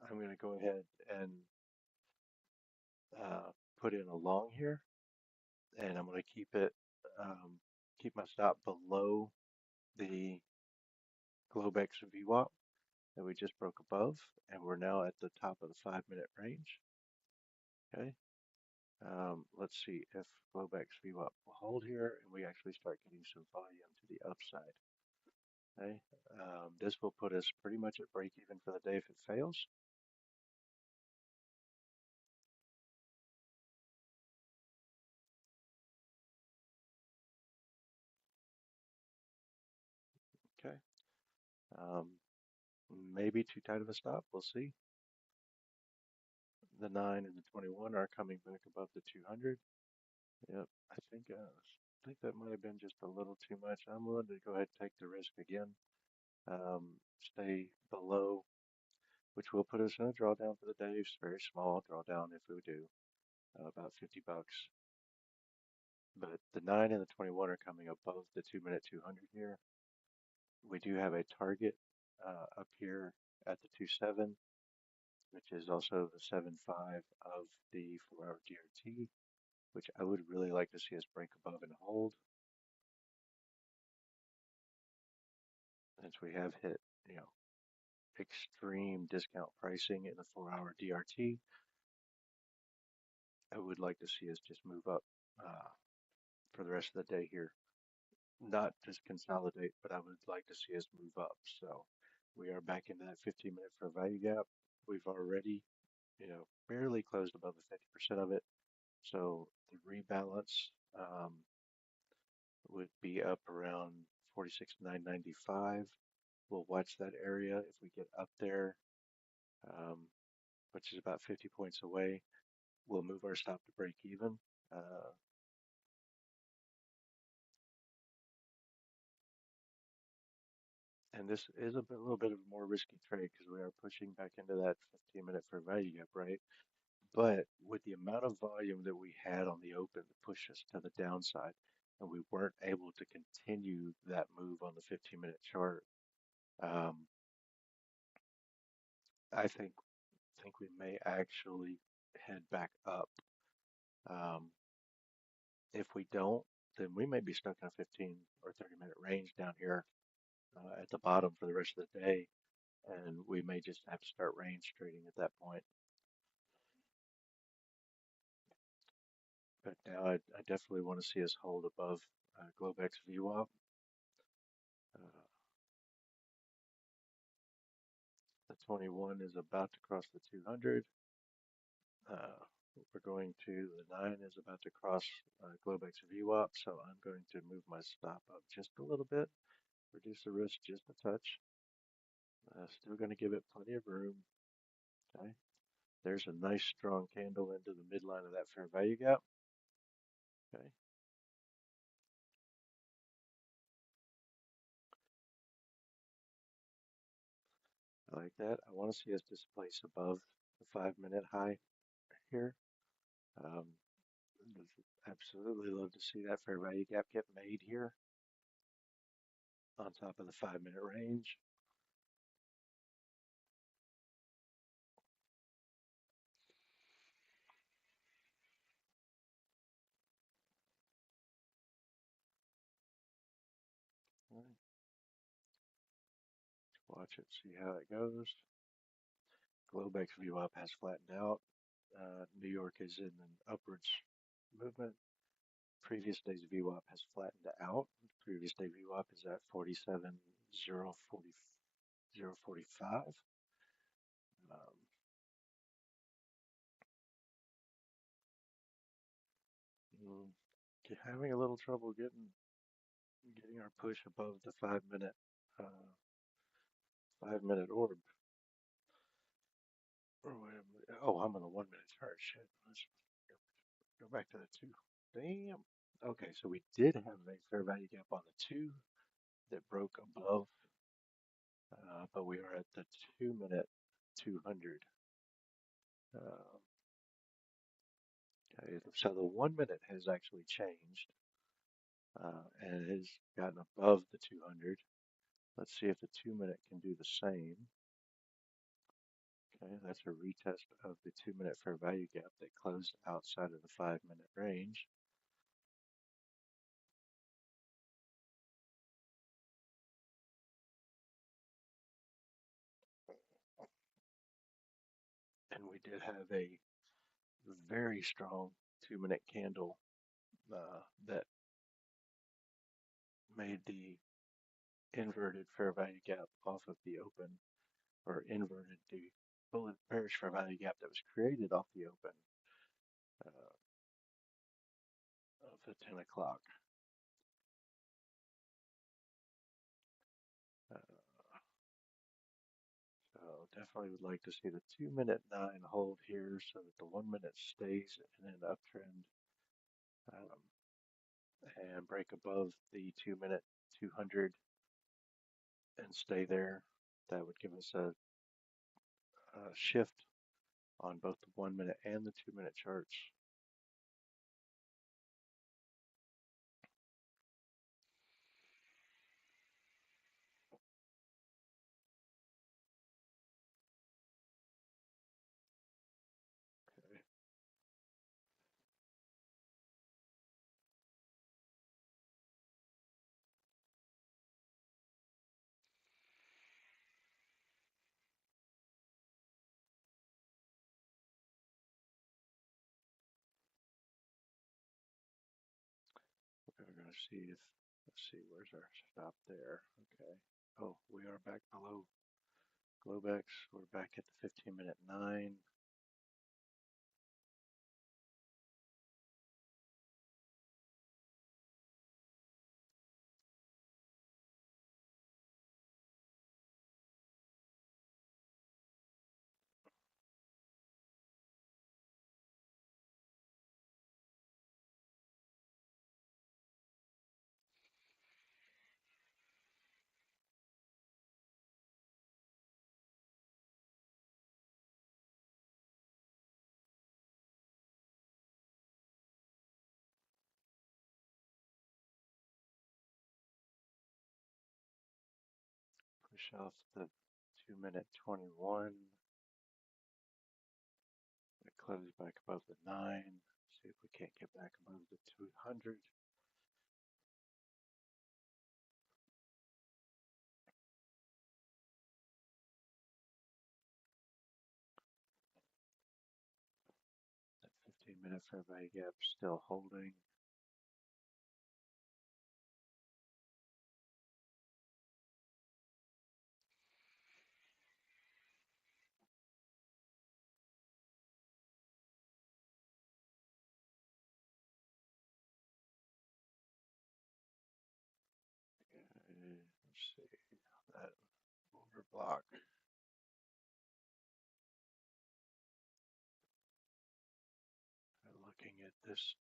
I'm going to go ahead and uh, put in a long here, and I'm going to keep my stop below the Globex VWAP that we just broke above, and we're now at the top of the 5-minute range. Okay, let's see if Globex VWAP will hold here, and we actually start getting some volume to the upside. Okay, this will put us pretty much at break even for the day if it fails. Okay, um, maybe too tight of a stop. We'll see. The 9 and the 21 are coming back above the 200. Yep, I think that might have been just a little too much. I'm willing to go ahead and take the risk again. Stay below, which will put us in a drawdown for the day. It's very small drawdown if we do, about $50. But the 9 and the 21 are coming above the 2-minute 200 here. We do have a target up here at the 2.7, which is also the 7.5 of the 4-hour DRT, which I would really like to see us break above and hold, since we have hit, you know, extreme discount pricing in the 4-hour DRT. I would like to see us just move up for the rest of the day here. Not just consolidate, but I would like to see us move up. So we are back into that 15-minute fair value gap. We've already, barely closed above the 50% of it. So the rebalance would be up around 46,995. We'll watch that area. If we get up there, um, which is about 50 points away, we'll move our stop to break even. And this is a little bit of a more risky trade because we are pushing back into that 15-minute fair value gap, right? But with the amount of volume that we had on the open to push us to the downside, and we weren't able to continue that move on the 15-minute chart, um, I think we may actually head back up. Um, if we don't, then we may be stuck in a 15 or 30-minute range down here at the bottom for the rest of the day, and we may just have to start range trading at that point. But now I definitely want to see us hold above Globex VWAP. Uh, the 21 is about to cross the 200. We're going to, the 9 is about to cross Globex VWAP, so I'm going to move my stop up just a little bit, reduce the risk just a touch. Still going to give it plenty of room. Okay, there's a nice strong candle into the midline of that fair value gap. Okay, I like that. I want to see us displace above the 5-minute high here. Um, Absolutely love to see that fair value gap get made here on top of the 5-minute range. Right, watch it, see how it goes. Globex VWAP has flattened out. New York is in an upwards movement. Previous day's VWAP has flattened out. Previous day VWAP is at 47,045. Um, mm, Having a little trouble getting our push above the 5-minute 5 minute orb. Or wait a minute. Oh, I'm on the 1 minute chart. Shit. Let's go back to the two. Damn. Okay, so we did have a fair value gap on the two that broke above, but we are at the 2 minute 200. Um, okay, so the 1 minute has actually changed and has gotten above the 200. Let's see if the 2 minute can do the same. Okay, that's a retest of the 2 minute fair value gap that closed outside of the 5 minute range. And we did have a very strong 2 minute candle that made the inverted fair value gap off of the open, or inverted the bullet bearish fair value gap that was created off the open of the 10 o'clock. Uh, so definitely would like to see the 2 minute 9 hold here so that the 1 minute stays in an uptrend um, and break above the 2 minute 200 and stay there. That would give us a shift on both the 1 minute and the 2 minute charts. Okay. We're going to see if, let's see, where's our stop there? Okay. Oh, we are back below Globex. We're back at the 15 minute 9. Push off the 2 minute 21. We close back above the 9. See if we can't get back above the 200. That 15 minute fair value gap still holding. Let's see that order block. Looking at this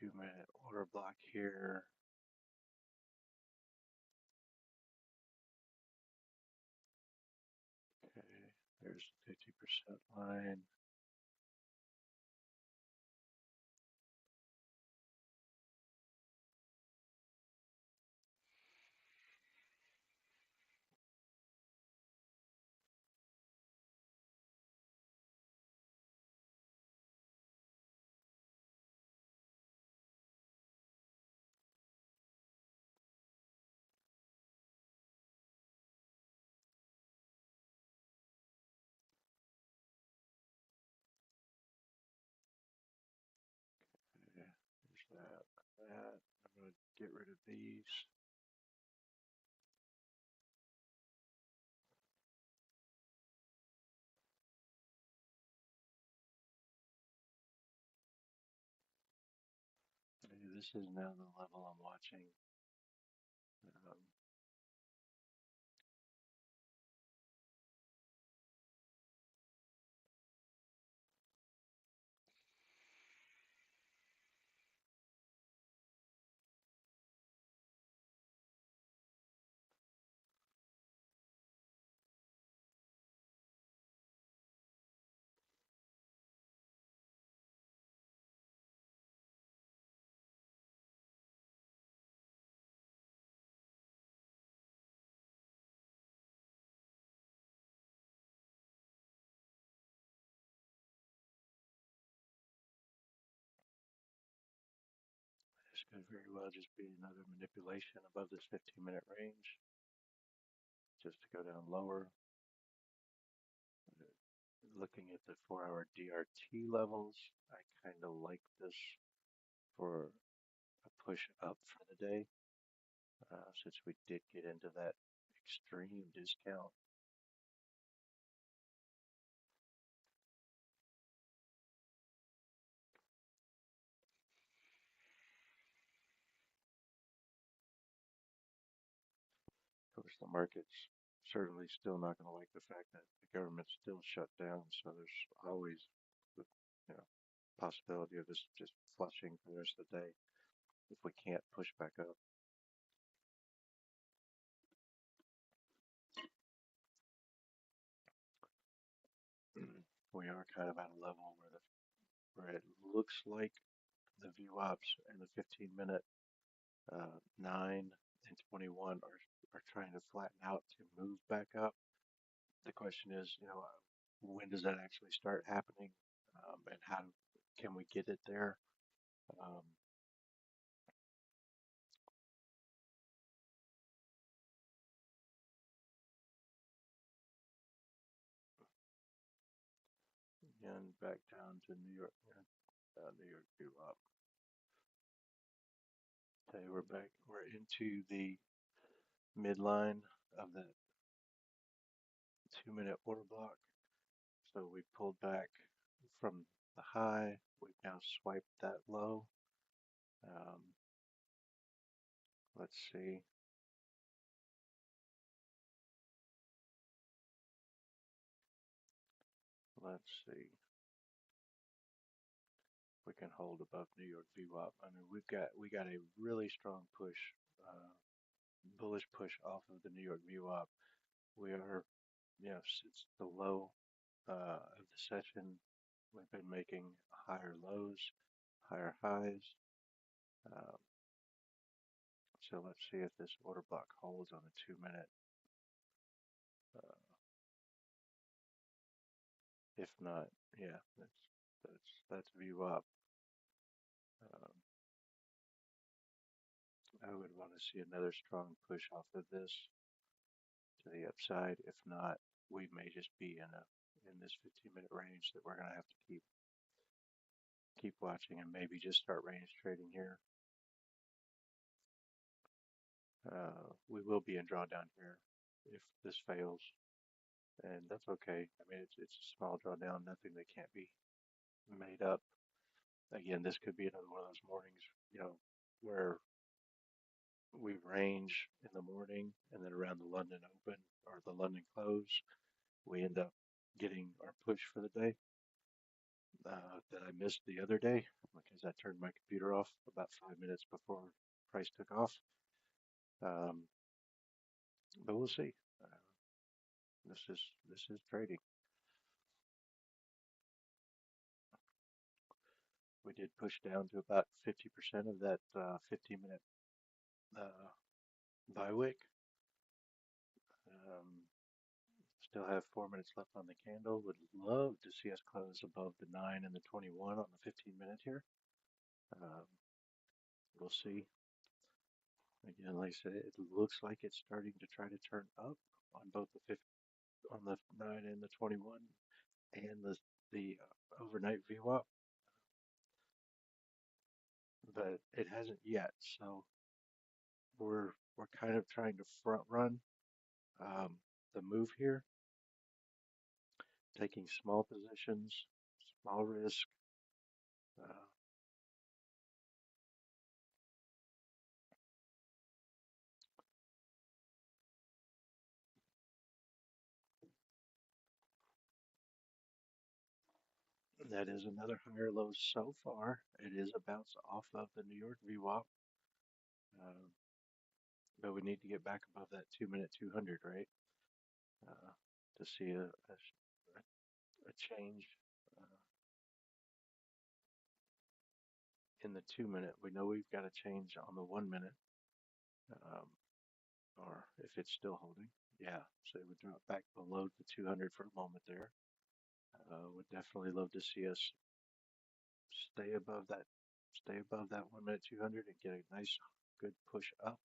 2 minute order block here. Okay, there's the 50% line. Okay, there's that. I'm going to get rid of these. Okay, this is now the level I'm watching. Um, Could very well just be another manipulation above this 15-minute range, just to go down lower. Looking at the 4-hour DRT levels, I kind of like this for a push up for the day, since we did get into that extreme discount. Of course, the market's certainly still not going to like the fact that the government's still shut down, so there's always the, you know, possibility of this just flushing for the rest of the day if we can't push back up. We are kind of at a level where it looks like the VWAPs and the 15-minute 9 and 21 are trying to flatten out to move back up. The question is, when does that actually start happening, and how can we get it there? Um, and back down to New York, New York VWAP. Okay, we're back. We're into the midline of the 2-minute order block. So we pulled back from the high. We've now swiped that low. Um, let's see. Let's see. We can hold above New York VWAP. I mean, we got a really strong push, bullish push off of the New York VWAP. We are, since the low of the session, we've been making higher lows, higher highs. Um, so let's see if this order block holds on the 2-minute. Uh, if not, yeah, that's VWAP. Um, I would want to see another strong push off of this to the upside. If not, we may just be in this 15-minute range that we're gonna have to keep watching and maybe just start range trading here. We will be in drawdown here if this fails, and that's okay. I mean, it's a small drawdown, nothing that can't be made up. Again, this could be another one of those mornings, where we range in the morning and then around the London open or the London close, we end up getting our push for the day, that I missed the other day because I turned my computer off about 5 minutes before price took off. Um, but we'll see. Uh, this is trading. We did push down to about 50% of that 15-minute buy wick. Um, Still have 4 minutes left on the candle. Would love to see us close above the 9 and the 21 on the 15-minute here. Um, we'll see. Again, like I said, it looks like it's starting to try to turn up on both on the 9 and the 21 and the overnight VWAP, but it hasn't yet. So we're kind of trying to front run, um, the move here, taking small positions, small risk. Uh, that is another higher low so far. It is a bounce off of the New York VWAP, uh, but we need to get back above that 2-minute 200, right? To see a change uh, in the 2-minute. We know we've got a change on the 1-minute, um, or if it's still holding. Yeah, so it would drop back below the 200 for a moment there. Would definitely love to see us stay above that stay above that 1 minute 200 and get a nice good push up.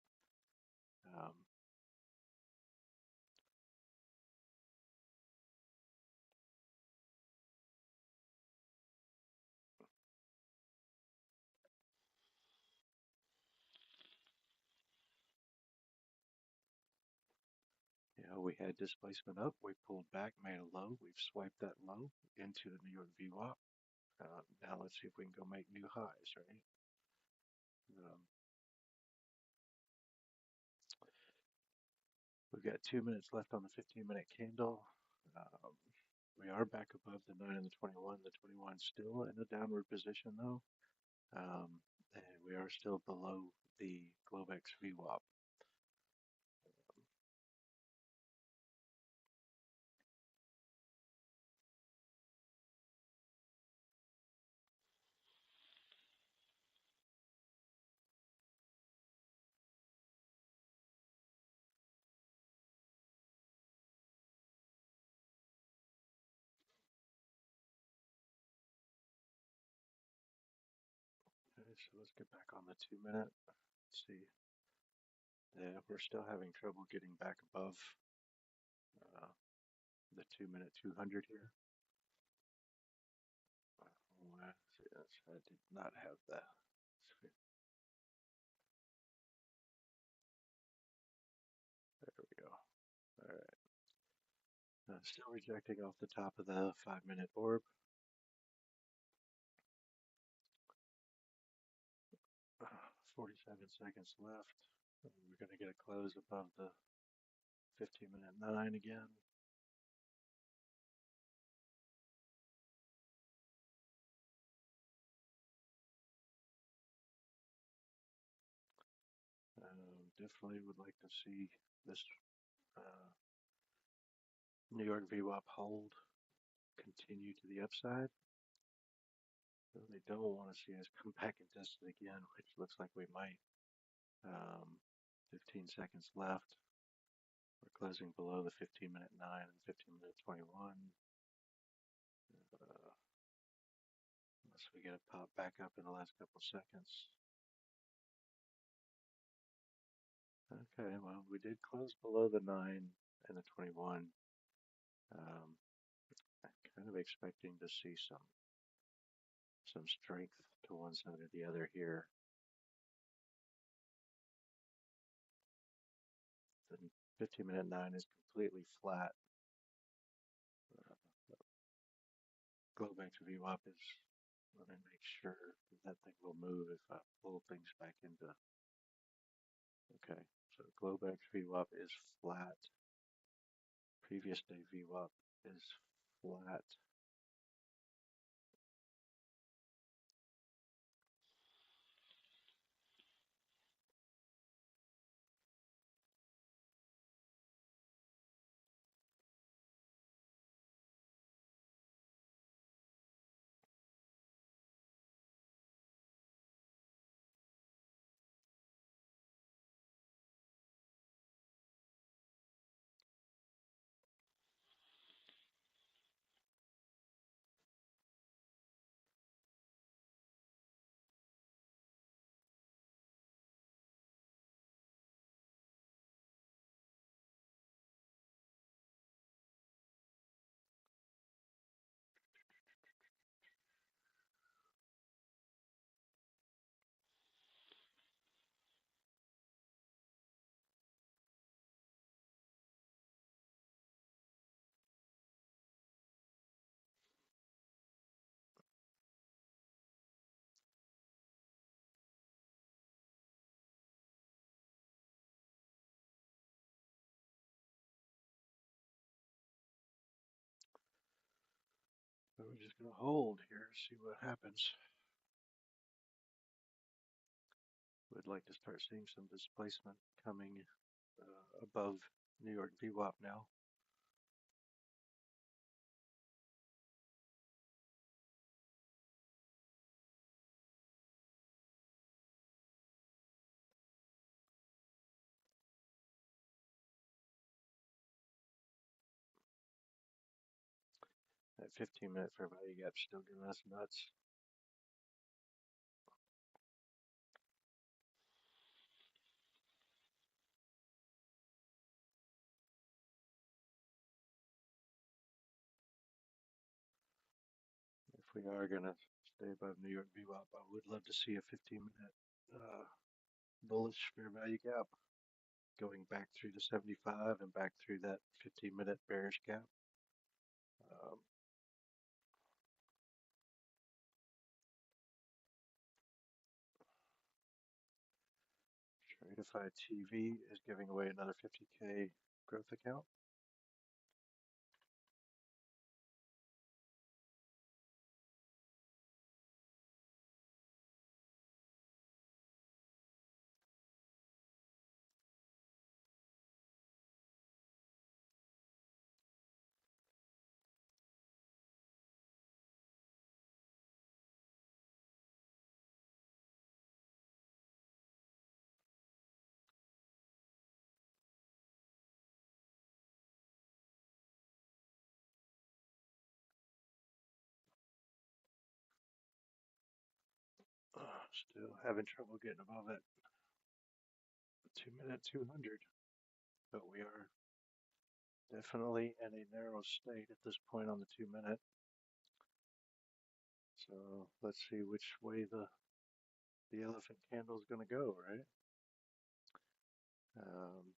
Um, we had displacement up, we pulled back, made a low, we've swiped that low into the New York VWAP. Now let's see if we can go make new highs, right? Um, we've got 2 minutes left on the 15-minute candle. Um, we are back above the 9 and the 21. The 21 still in a downward position though, and we are still below the Globex VWAP. Okay, so let's get back on the 2 minute. Let's see. Yeah, we're still having trouble getting back above uh, the 2 minute 200 here. I did not have that. There we go. All right. Still rejecting off the top of the 5 minute orb. 47 seconds left. We're going to get a close above the 15-minute 9 again. Definitely would like to see this uh, New York VWAP hold continue to the upside. Really don't want to see us come back and test it again, which looks like we might. 15 seconds left. We're closing below the 15-minute 9 and 15-minute 21. Uh, unless we get a pop back up in the last couple seconds. Okay, well, we did close below the 9 and the 21. I'm kind of expecting to see some strength to one side or the other here. The 15-minute 9 is completely flat. Globex VWAP is, let me make sure that thing will move if I pull things back into, okay, so Globex VWAP is flat. Previous day VWAP is flat. So we're just going to hold here, see what happens. We'd like to start seeing some displacement coming above New York VWAP now. That 15-minute fair value gap still giving us nuts. we are gonna stay above New York VWAP, I would love to see a 15-minute bullish fair value gap going back through the 75 and back through that 15-minute bearish gap. Um, Tradeify TV is giving away another 50K growth account. Still having trouble getting above that 2-minute 200, but we are definitely in a narrow state at this point on the 2-minute. So let's see which way the elephant candle is going to go, right? Um,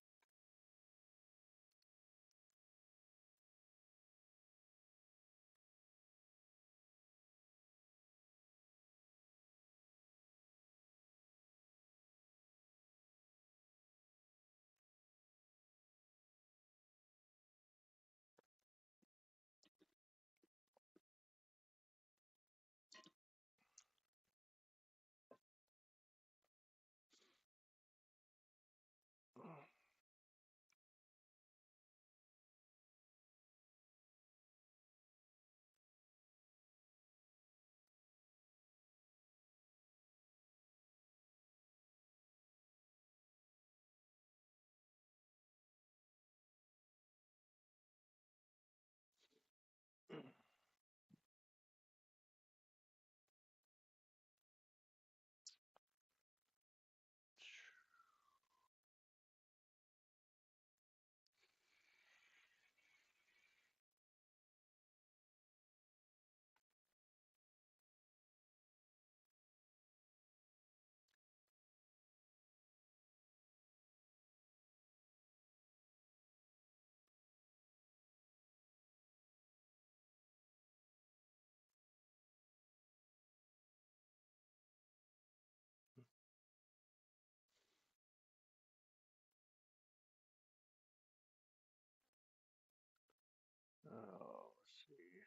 let's see.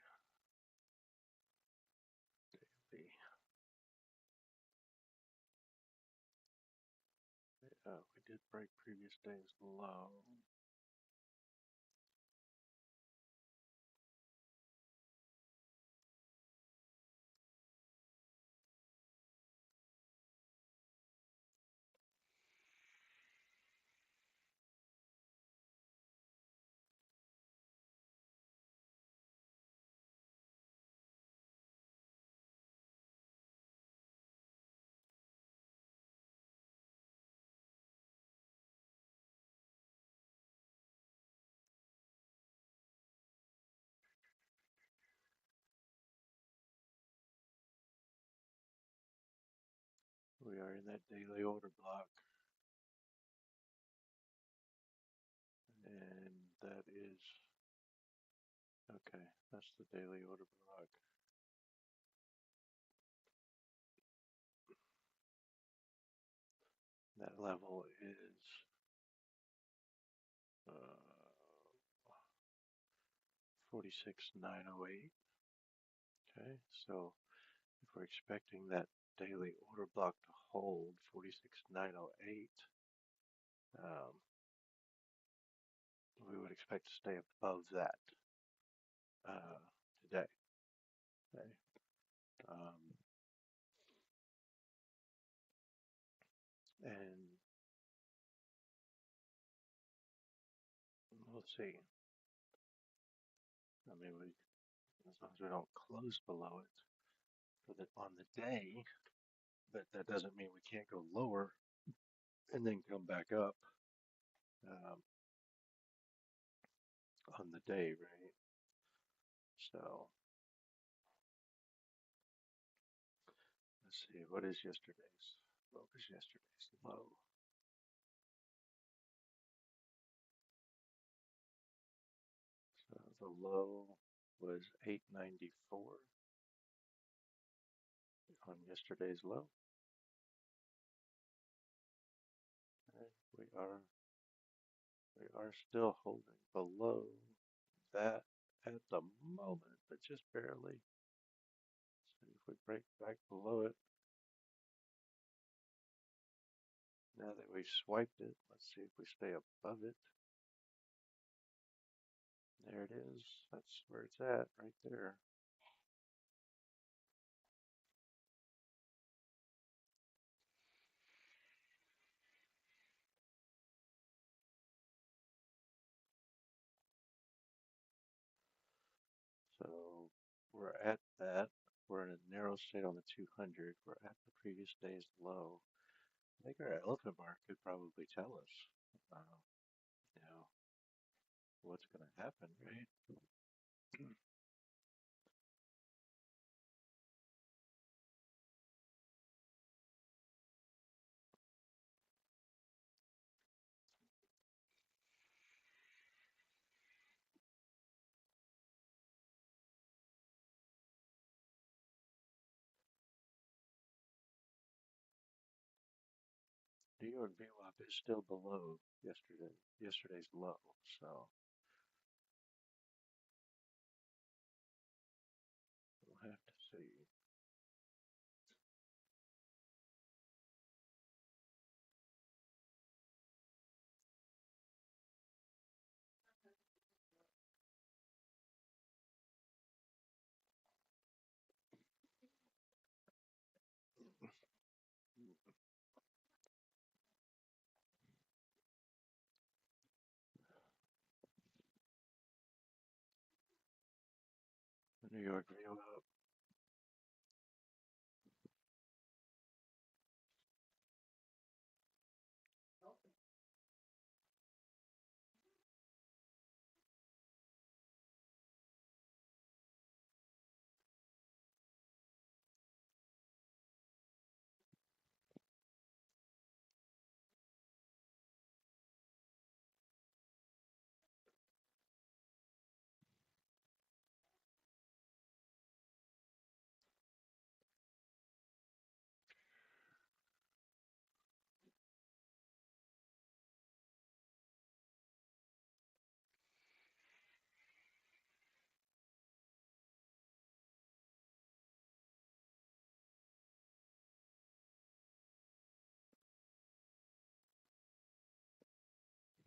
Daily. We did break previous day's low. We are in that daily order block, and that is okay. That's the daily order block. That level is 46,908. Okay, so if we're expecting that daily order block to hold 46,908, um, we would expect to stay above that today. Okay. Um, and we'll see. I mean, as long as we don't close below it for on the day, but that doesn't mean we can't go lower and then come back up um, on the day, right? So what is yesterday's? What was yesterday's low? So the low was 894 on yesterday's low. And we are still holding below that at the moment, but just barely. See if we break back below it. Now that we've swiped it, let's see if we stay above it. There it is. That's where it's at, right there. So we're at that. We're in a narrow state on the 200. We're at the previous day's low. I think our elephant mark could probably tell us, uh, you know, what's going to happen, right? New York VWAP is still below yesterday's low, so we'll have to see. The New York VWAP.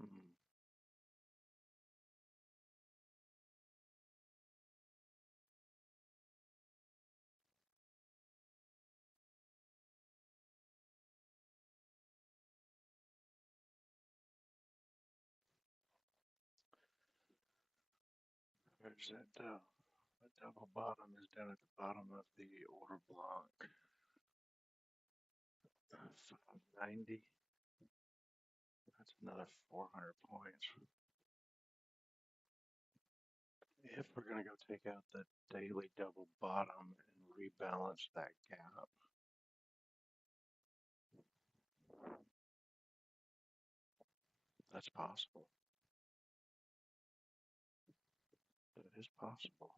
Hmm. There's that double bottom is down at the bottom of the order block. 590. That's another 400 points. If we're going to go take out the daily double bottom and rebalance that gap, that's possible. It is possible.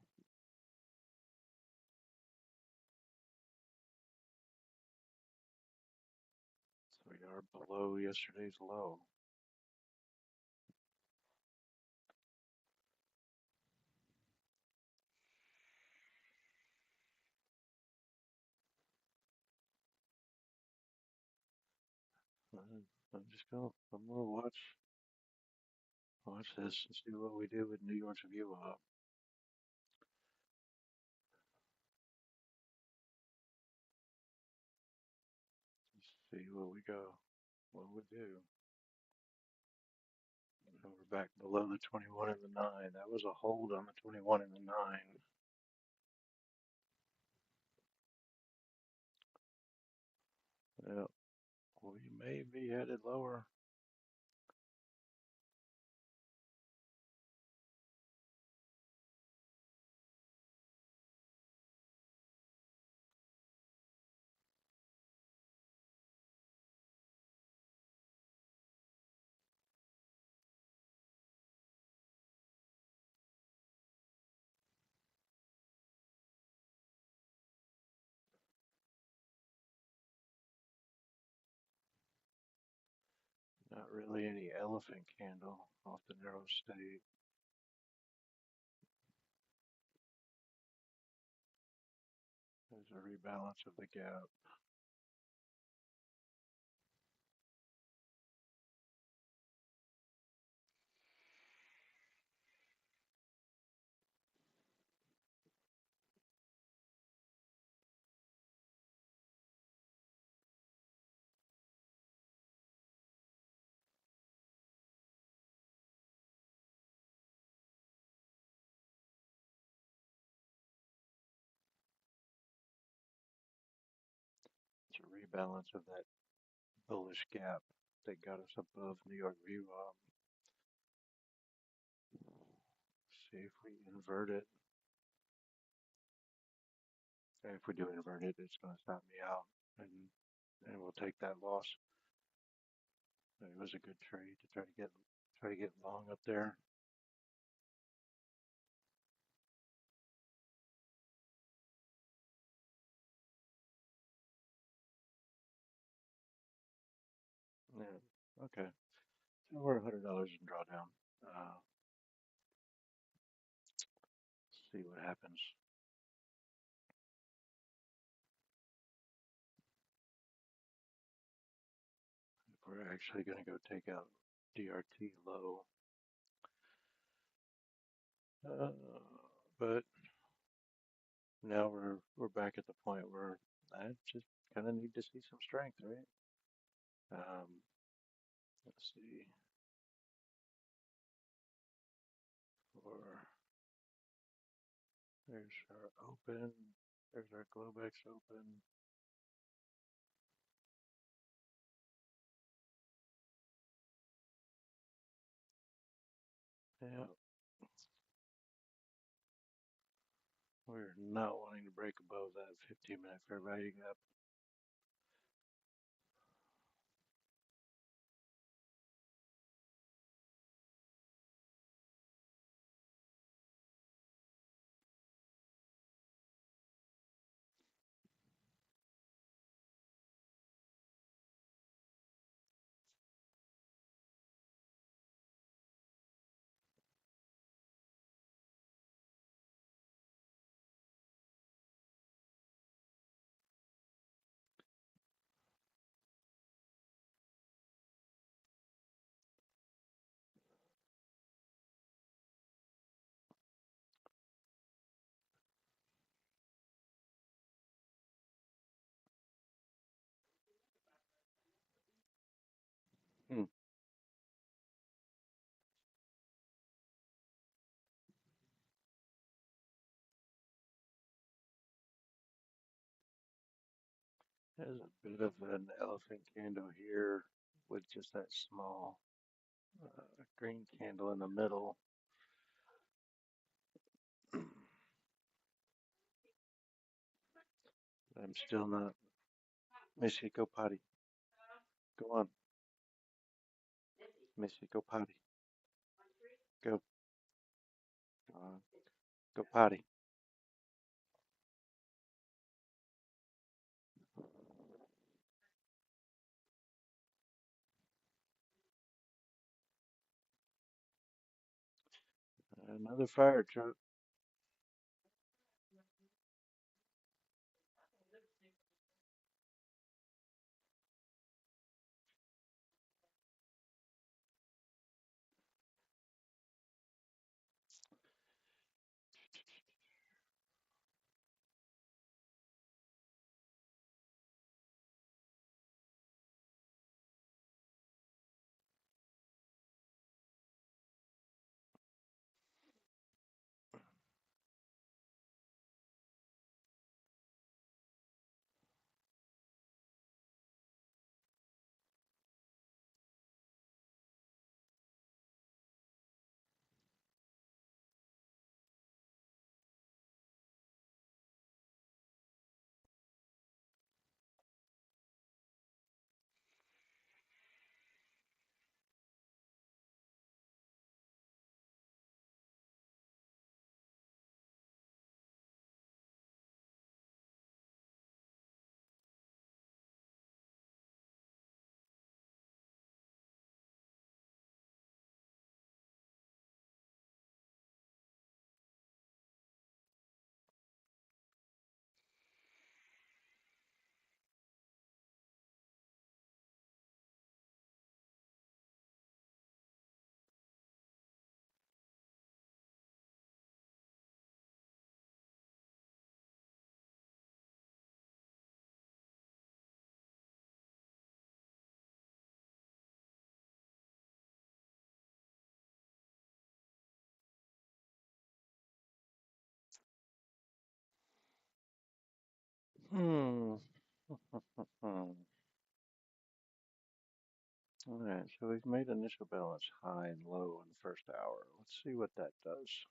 So we are below yesterday's low. I'm gonna watch this and see what we do with New York's view up. See what we go, what we do. So we're back below the 21 and the 9. That was a hold on the 21 and the 9. Yeah, we may be headed lower. really any elephant candle off the narrow state. There's a rebalance of the gap. It's a rebalance of that bullish gap that got us above New York VWAP. See if we invert it. And if we do invert it, it's going to stop me out, and we'll take that loss. It was a good trade to try to get long up there. Yeah. Okay. So we're $100 in drawdown. See what happens. If we're actually going to go take out DRT low. Uh, but now we're back at the point where I just kind of need to see some strength, right? Let's see. For there's our open. There's our Globex open. Yeah, we're not wanting to break above that 15-minute fair value gap. Hmm. There's a bit of an elephant candle here with just that small green candle in the middle. I'm still not. Missy, go potty. Go on. Missy, go potty. Go. Go potty. Another fire truck. All right, so we've made initial balance high and low in the first hour. Let's see what that does.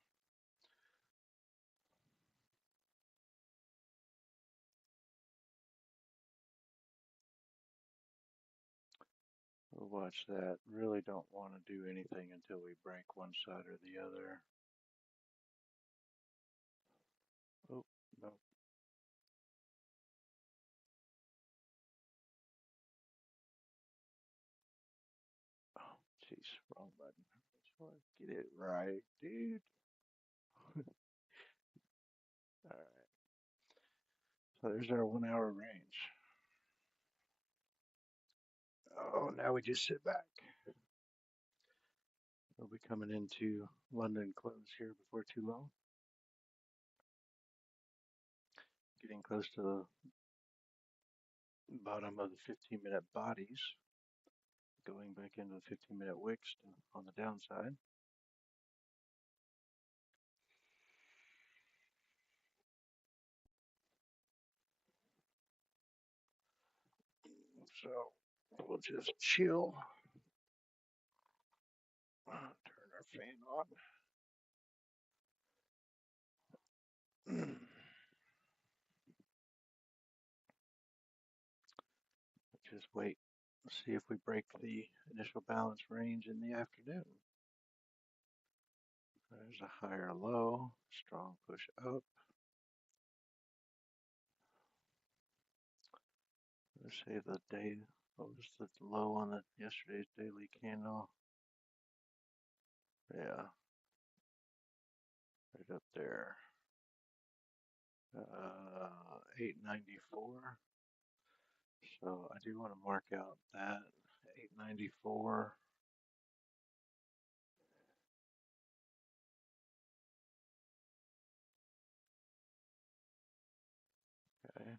We'll watch that. Really don't want to do anything until we break one side or the other. Oh, no. Oh, jeez, wrong button. Just want to get it right, dude. All right, so there's our 1 hour range. Oh, now we just sit back. We'll be coming into London close here before too long. Getting close to the bottom of the 15-minute bodies. Going back into the 15-minute wicks on the downside. So we'll just chill. Turn our fan on. Just wait. See if we break the initial balance range in the afternoon. There's a higher low, strong push up. Let's say the day, what was the low on the yesterday's daily candle? Yeah, right up there. 894. So I do want to mark out that 894. Okay.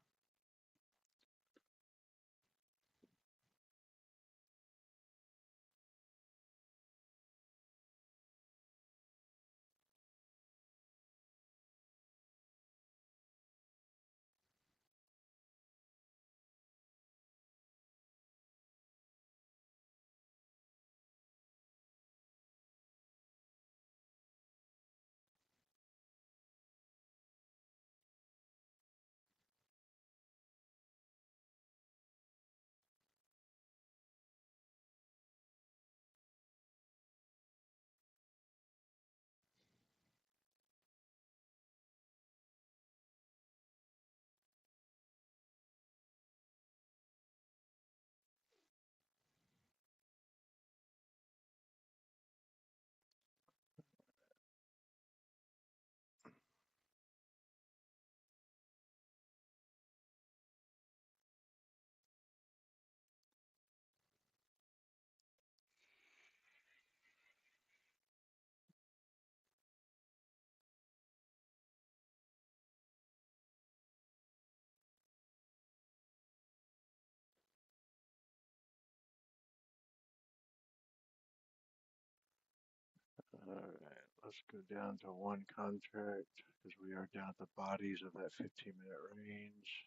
All right, let's go down to one contract because we are down at the bodies of that 15-minute range.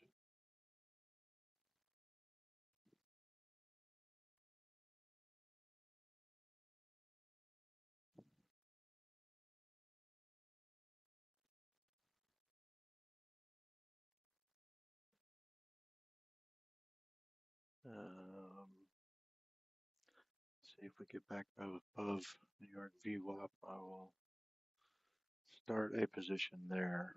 See if we get back above New York VWAP. I will start a position there.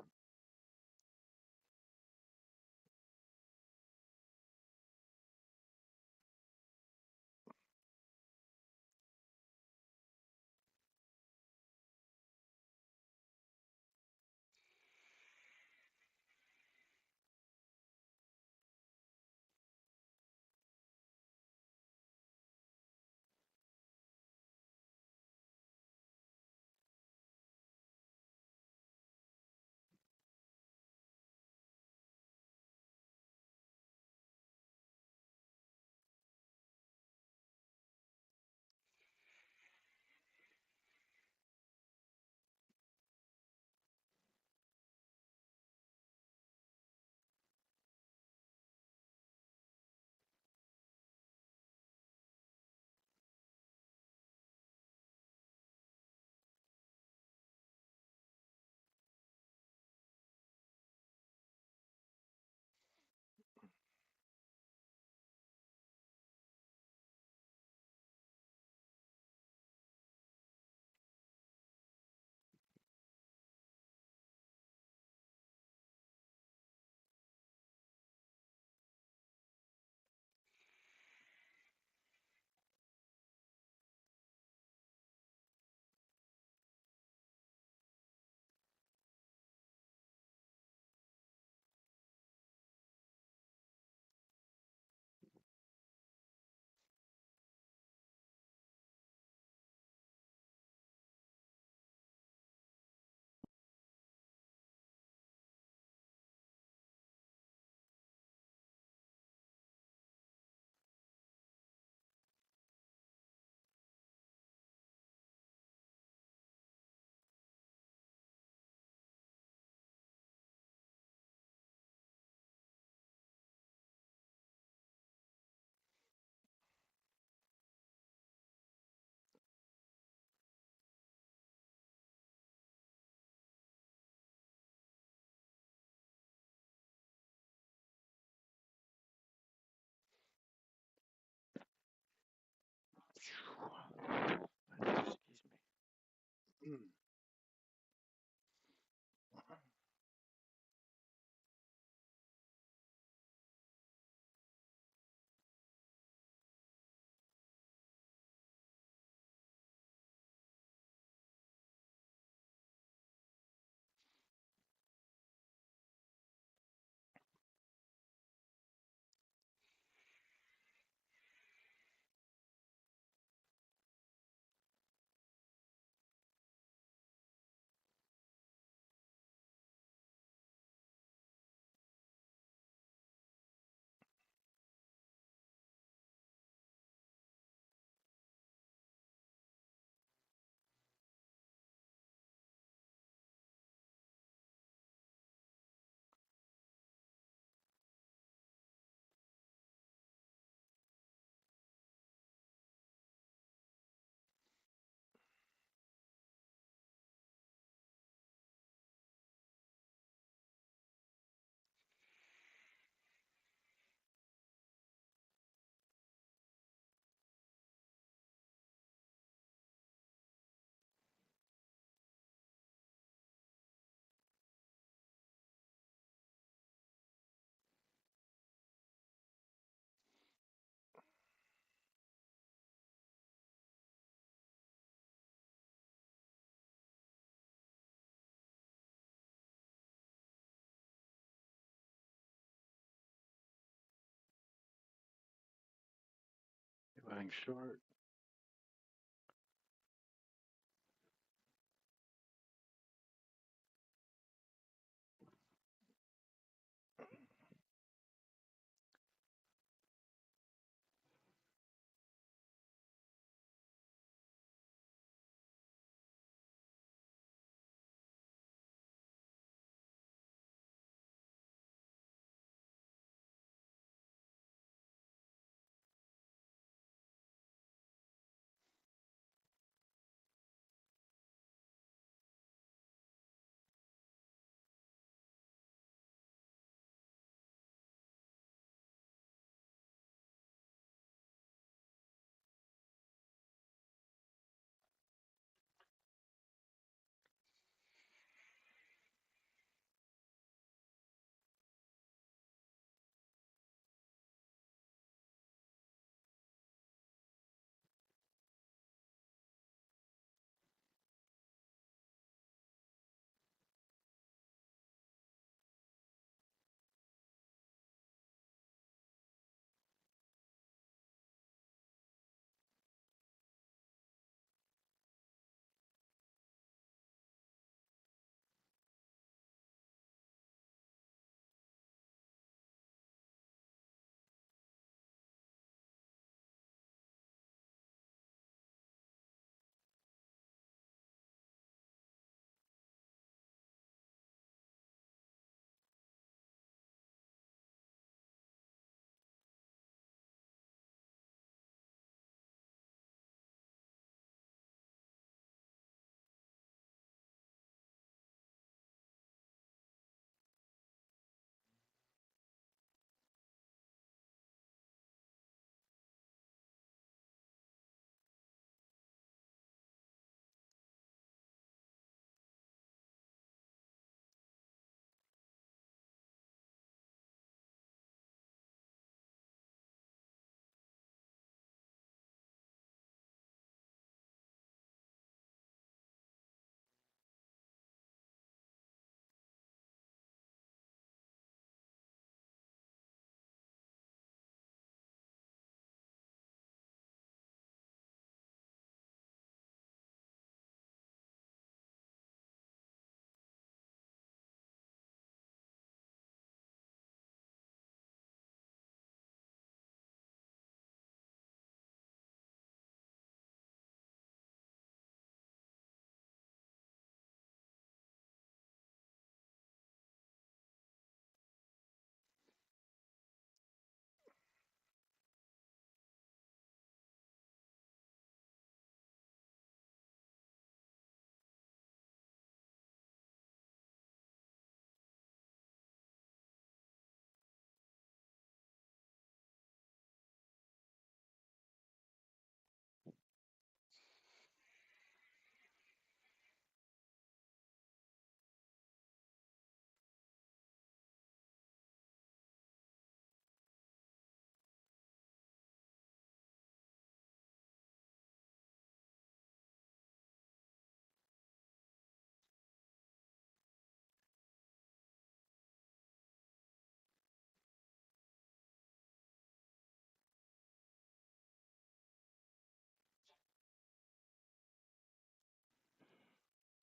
Going short.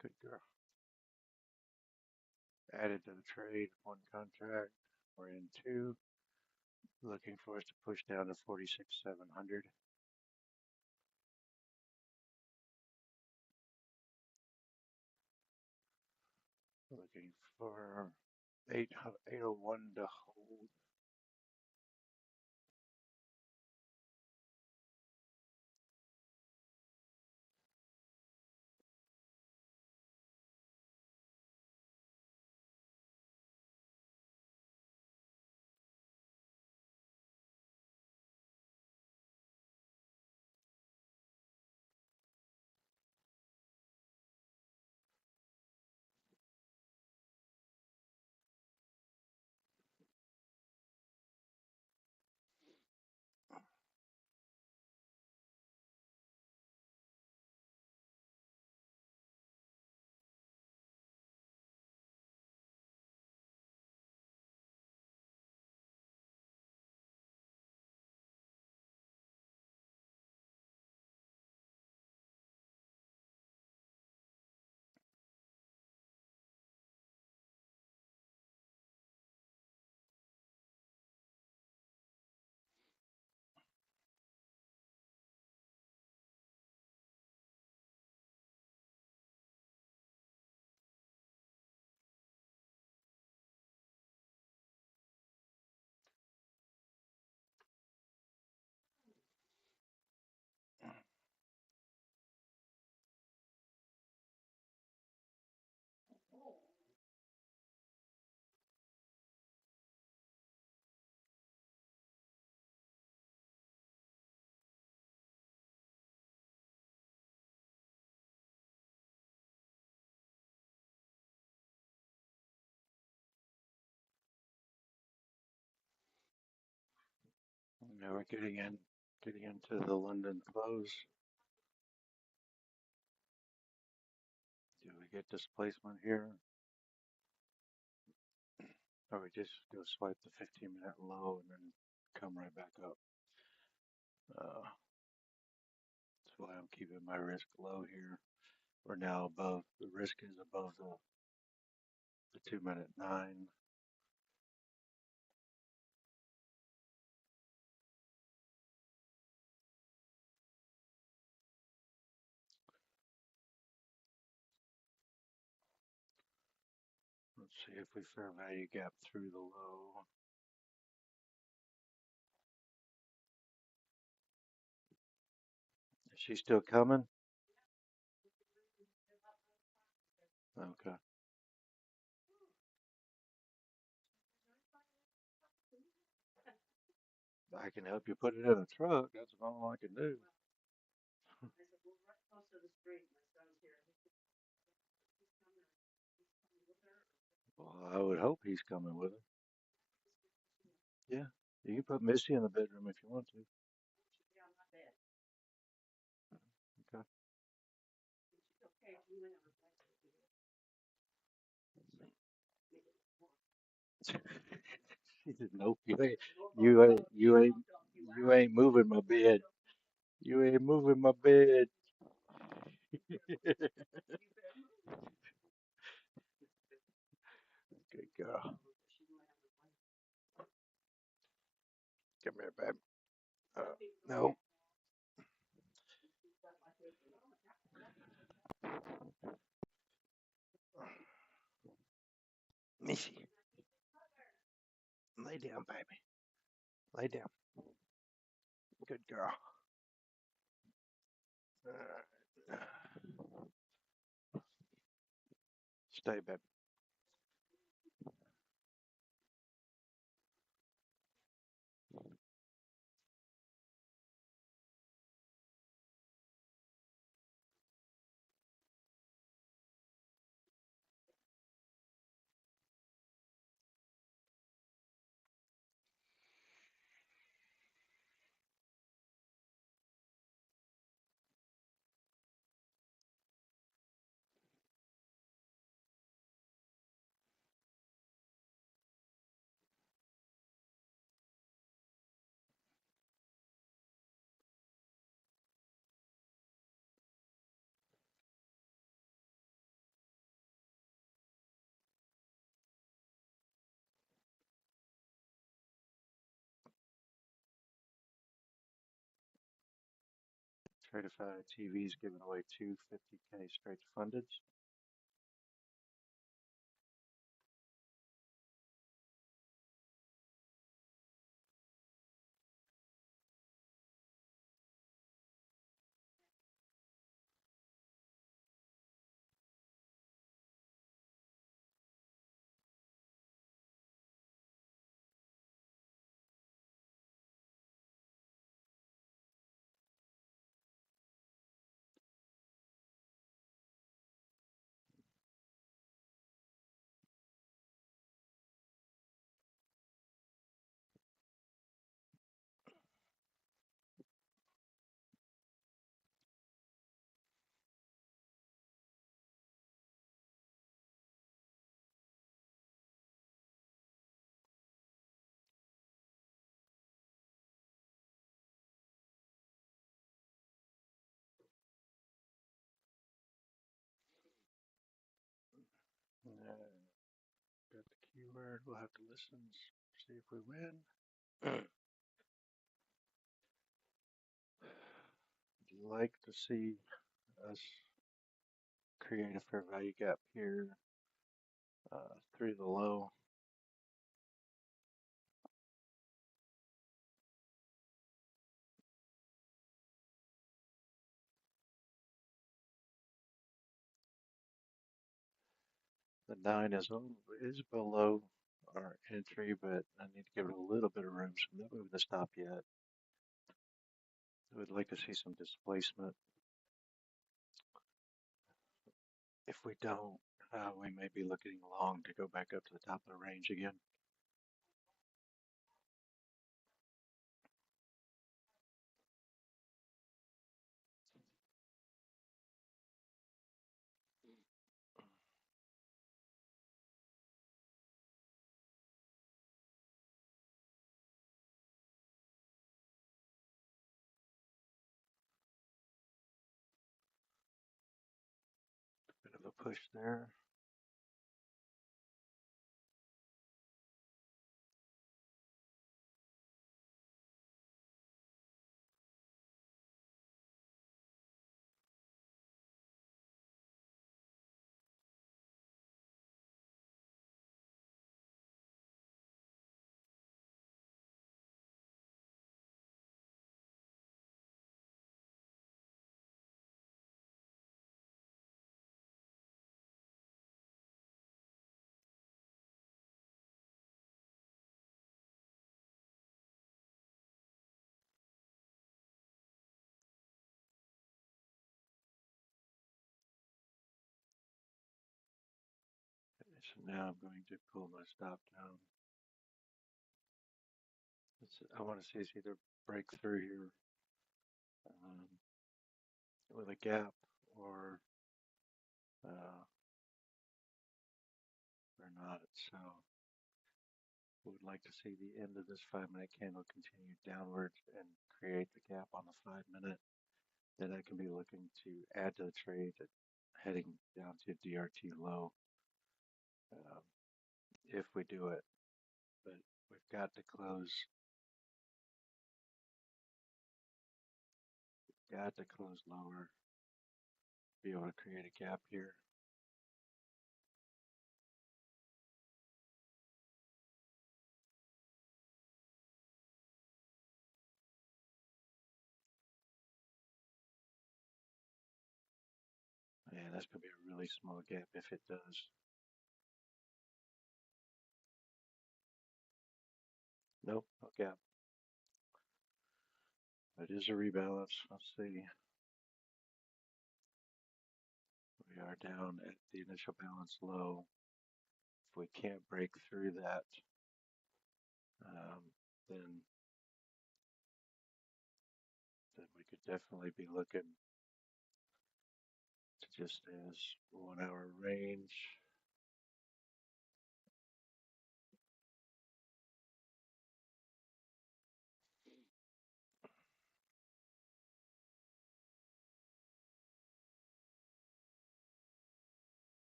Good girl. Added to the trade, one contract. We're in two. Looking for us to push down to 46,700. Looking for 801 to hold. Now we're getting into the London close. Do we get displacement here? Or we just go swipe the 15-minute low and then come right back up? That's why I'm keeping my risk low here. We're now above, the risk is above the 2-minute 9. Let's see if we fair value gap through the low. Is she still coming? Okay. I can help you put it in a truck. That's all I can do. Well, I would hope he's coming with her. Yeah. You can put Missy in the bedroom if you want to. Okay. She said, nope, you ain't moving my bed. You ain't moving my bed. Good girl. Come here, babe. Uh, no, Missy, lay down, baby. Lay down. Good girl. Uh, Stay, baby. Certified TV's giving away 250K straight to fundeds. Got the keyword. We'll have to listen, see if we win. Would you like to see us create a fair value gap here through the low? The 9 is below our entry, but I need to give it a little bit of room, so I'm not moving the stop yet. I would like to see some displacement. If we don't, we may be looking long to go back up to the top of the range again. push there. So now I'm going to pull my stop down. I want to see it's either break through here um, with a gap or uh, or not. So we would like to see the end of this 5-minute candle continue downwards and create the gap on the 5-minute. Then I can be looking to add to the trade, heading down to DRT low if we do it. But we've got to close lower, be able to create a gap here. And that's going to be a really small gap if it does. Nope, no gap. It is a rebalance. Let's see. We are down at the initial balance low. If we can't break through that, um, then we could definitely be looking to just as 1 hour range.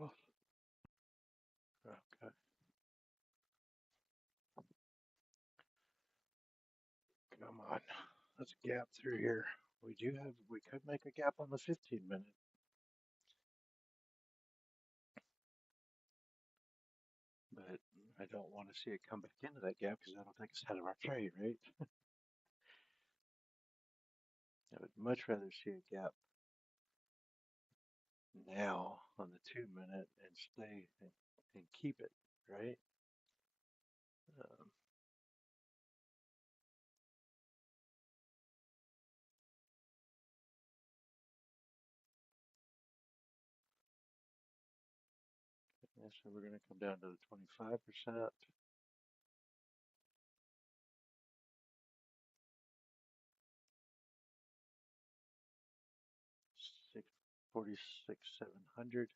Oh, okay, come on. Let's gap through here. We could make a gap on the 15-minute, but I don't want to see it come back into that gap because that'll take us out of our trade, right? I would much rather see a gap now on the 2-minute and stay and keep it, right? Um, yeah, so we're going to come down to the 25%. 646, 700.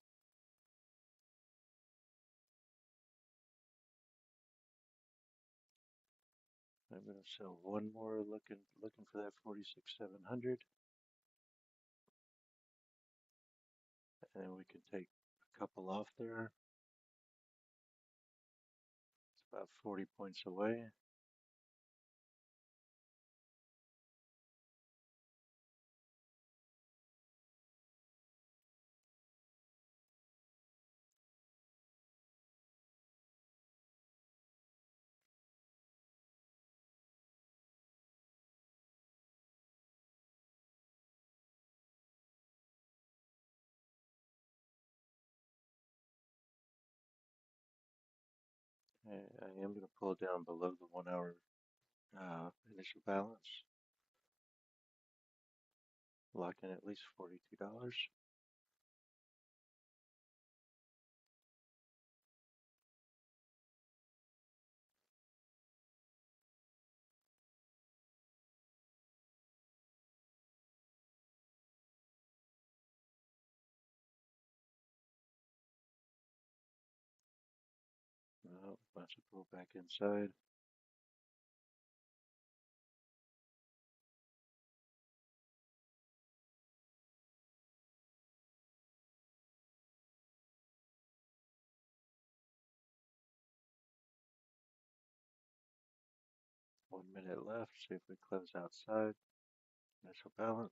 I'm going to sell one more looking for that 46, 700. And we can take a couple off there. It's about 40 points away. I am going to pull down below the 1 hour initial balance. Lock in at least $42. Let's pull back inside. One minute left. See if we close outside. Initial balance.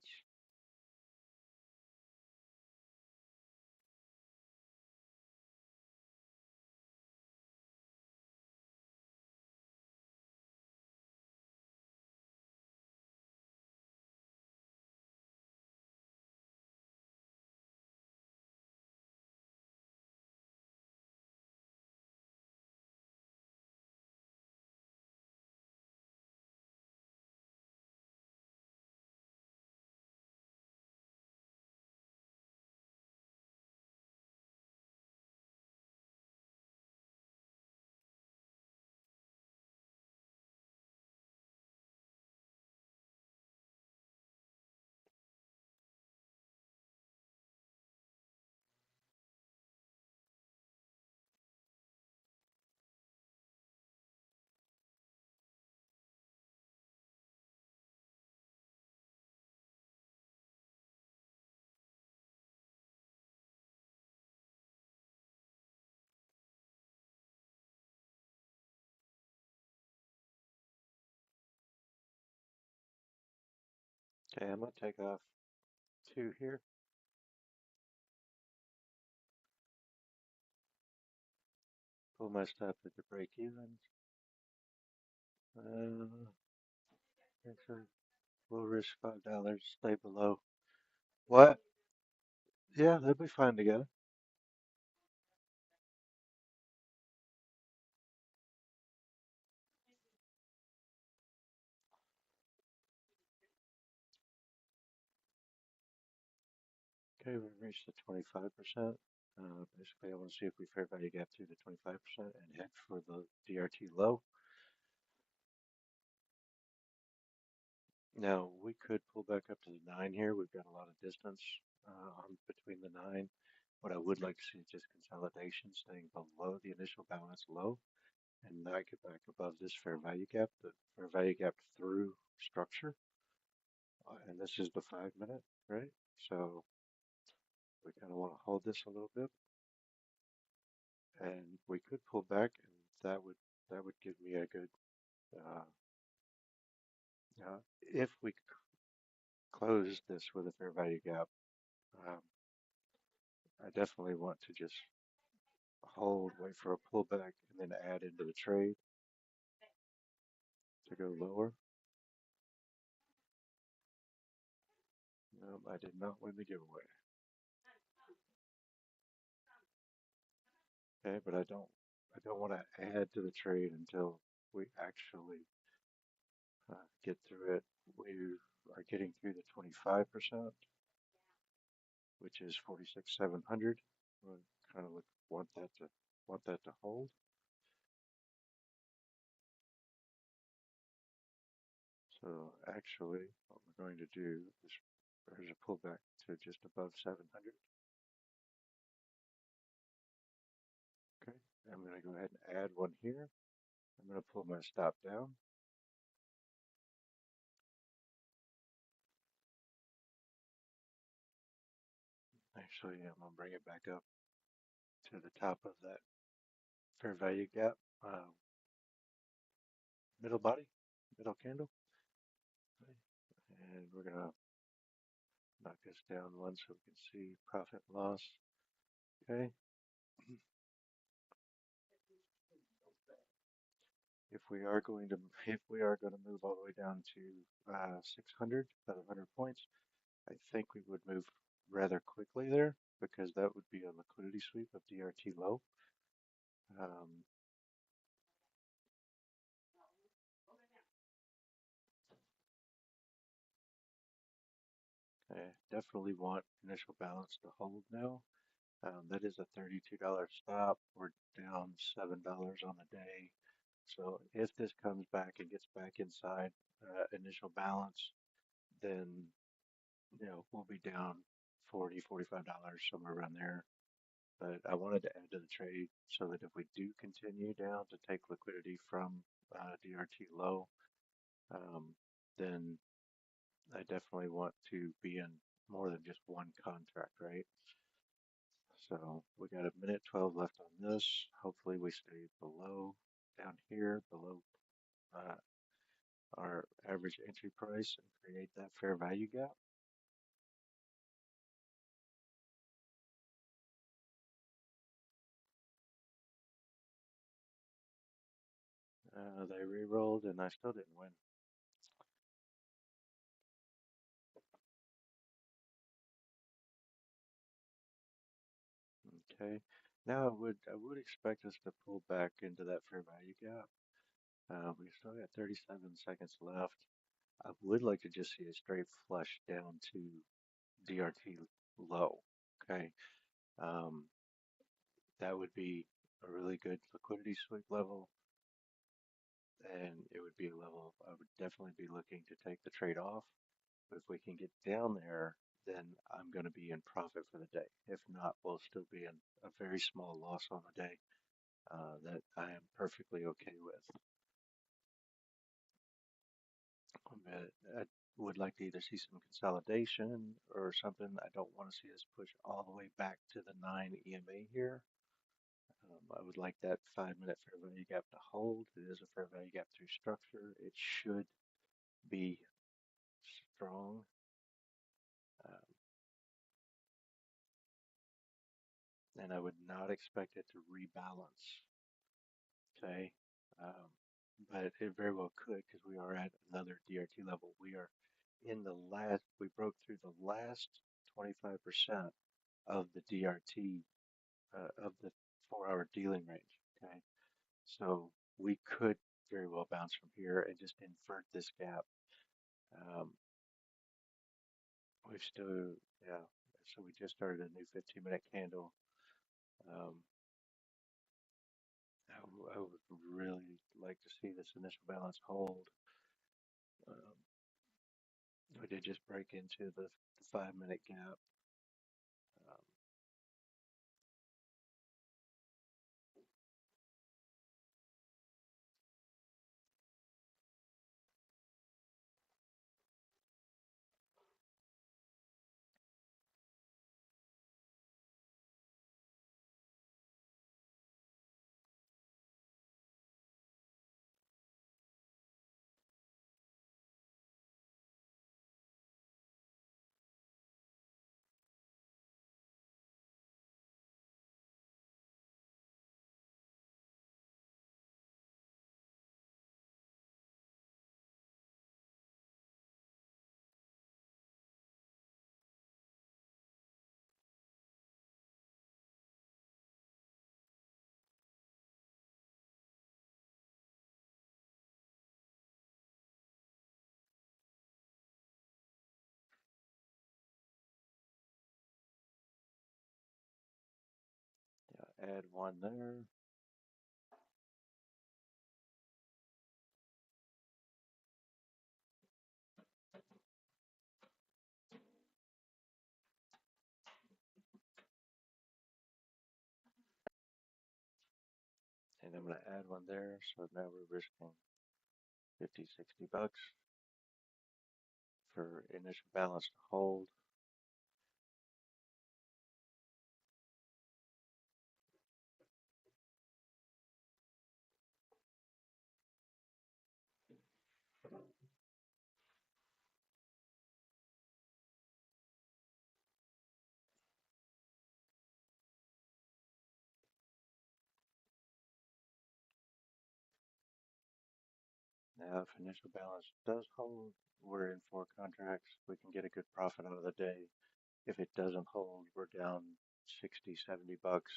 Okay, I'm gonna take off two here. Pull my stop at the break even. Actually, we'll risk $5. Stay below. What? Yeah, they'll be fine together. Okay, we've reached the 25%. Basically, I want to see if we fair value gap through the 25% and head for the DRT low. Now, we could pull back up to the 9 here. We've got a lot of distance on between the 9. What I would like to see is just consolidation staying below the initial balance low and not get back above this fair value gap, the fair value gap through structure. And this is the 5 minute, right? So we kind of want to hold this a little bit, and we could pull back, and that would give me a good uh, if we close this with a fair value gap. Um, I definitely want to just hold, wait for a pullback, and then add into the trade to go lower. I did not win the giveaway. Okay, but I don't want to add to the trade until we actually get through it. We are getting through the 25%, which is 46,700. We kind of want that to hold. So actually, what we're going to do is there's a pullback to just above 700. Okay, I'm going to go ahead and add one here. I'm going to pull my stop down. Actually, I'm going to bring it back up to the top of that fair value gap, middle body, middle candle. Okay. And we're going to knock this down one so we can see profit loss. Okay. If we are going to move all the way down to 600, about 100 points, I think we would move rather quickly there because that would be a liquidity sweep of DRT low. Um, I definitely want initial balance to hold now. That is a $32 stop. We're down $7 on the day. So if this comes back and gets back inside initial balance, then we'll be down $40, $45 somewhere around there. but I wanted to add to the trade so that if we do continue down to take liquidity from DRT low, um, then I definitely want to be in more than just one contract, right? So we got a minute 12 left on this. Hopefully we stay below, down here, below uh, our average entry price and create that fair value gap. They re-rolled and I still didn't win. Okay. Now I would expect us to pull back into that fair value gap. We still got 37 seconds left. I would like to just see a straight flush down to DRT low. Okay. Um, that would be a really good liquidity sweep level, and it would be a level I would definitely be looking to take the trade off. But if we can get down there, then I'm going to be in profit for the day. If not, we'll still be in a very small loss on the day that I am perfectly okay with. But I would like to either see some consolidation or something. I don't want to see us push all the way back to the 9 EMA here. I would like that 5-minute fair value gap to hold. It is a fair value gap through structure. It should be strong. Um, and I would not expect it to rebalance. Okay. Um, but it very well could because we are at another DRT level. We are in the last, we broke through the last 25% of the DRT, of the 4-hour dealing range. Okay. So we could very well bounce from here and just invert this gap. Um, we've still, yeah. So we just started a new 15-minute candle. Um, I would really like to see this initial balance hold. Um, we did just break into the 5-minute gap. Um, yeah, add one there. And I'm going to add one there. So now we're risking 50, 60 bucks for initial balance to hold. Now, if initial balance does hold, we're in 4 contracts. We can get a good profit out of the day. If it doesn't hold, we're down 60, 70 bucks.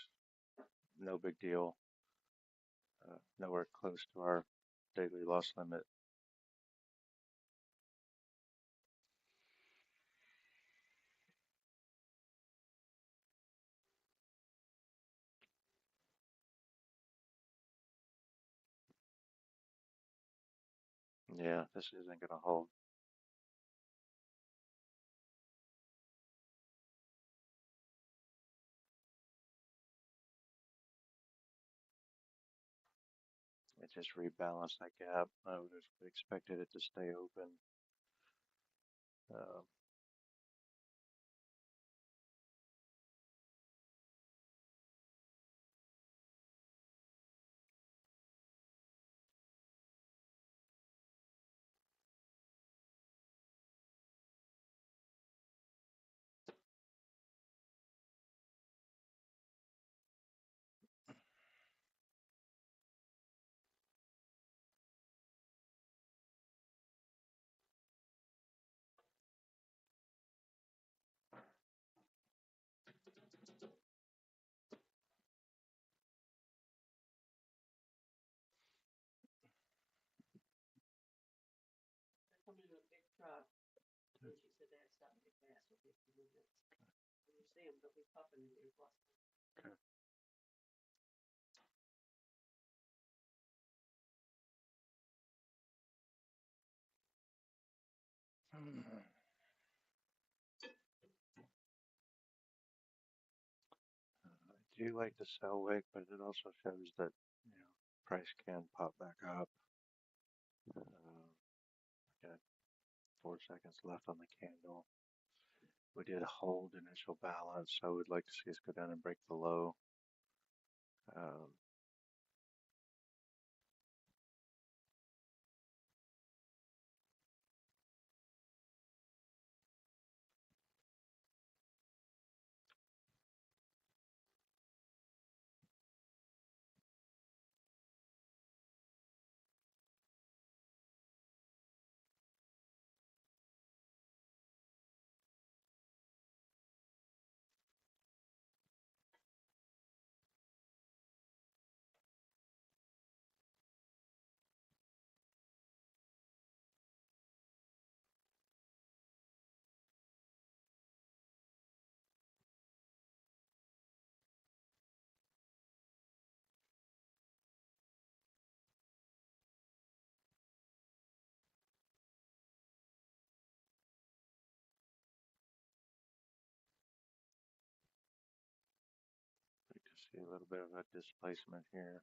No big deal. Nowhere close to our daily loss limit. Yeah, this isn't going to hold. just rebalanced that gap. I would have expected it to stay open. Um, okay. I do like the sell wick, but it also shows that price can pop back up. Got 4 seconds left on the candle. We did hold initial balance, so I would like to see us go down and break the low. Um, like to see a little bit of a displacement here.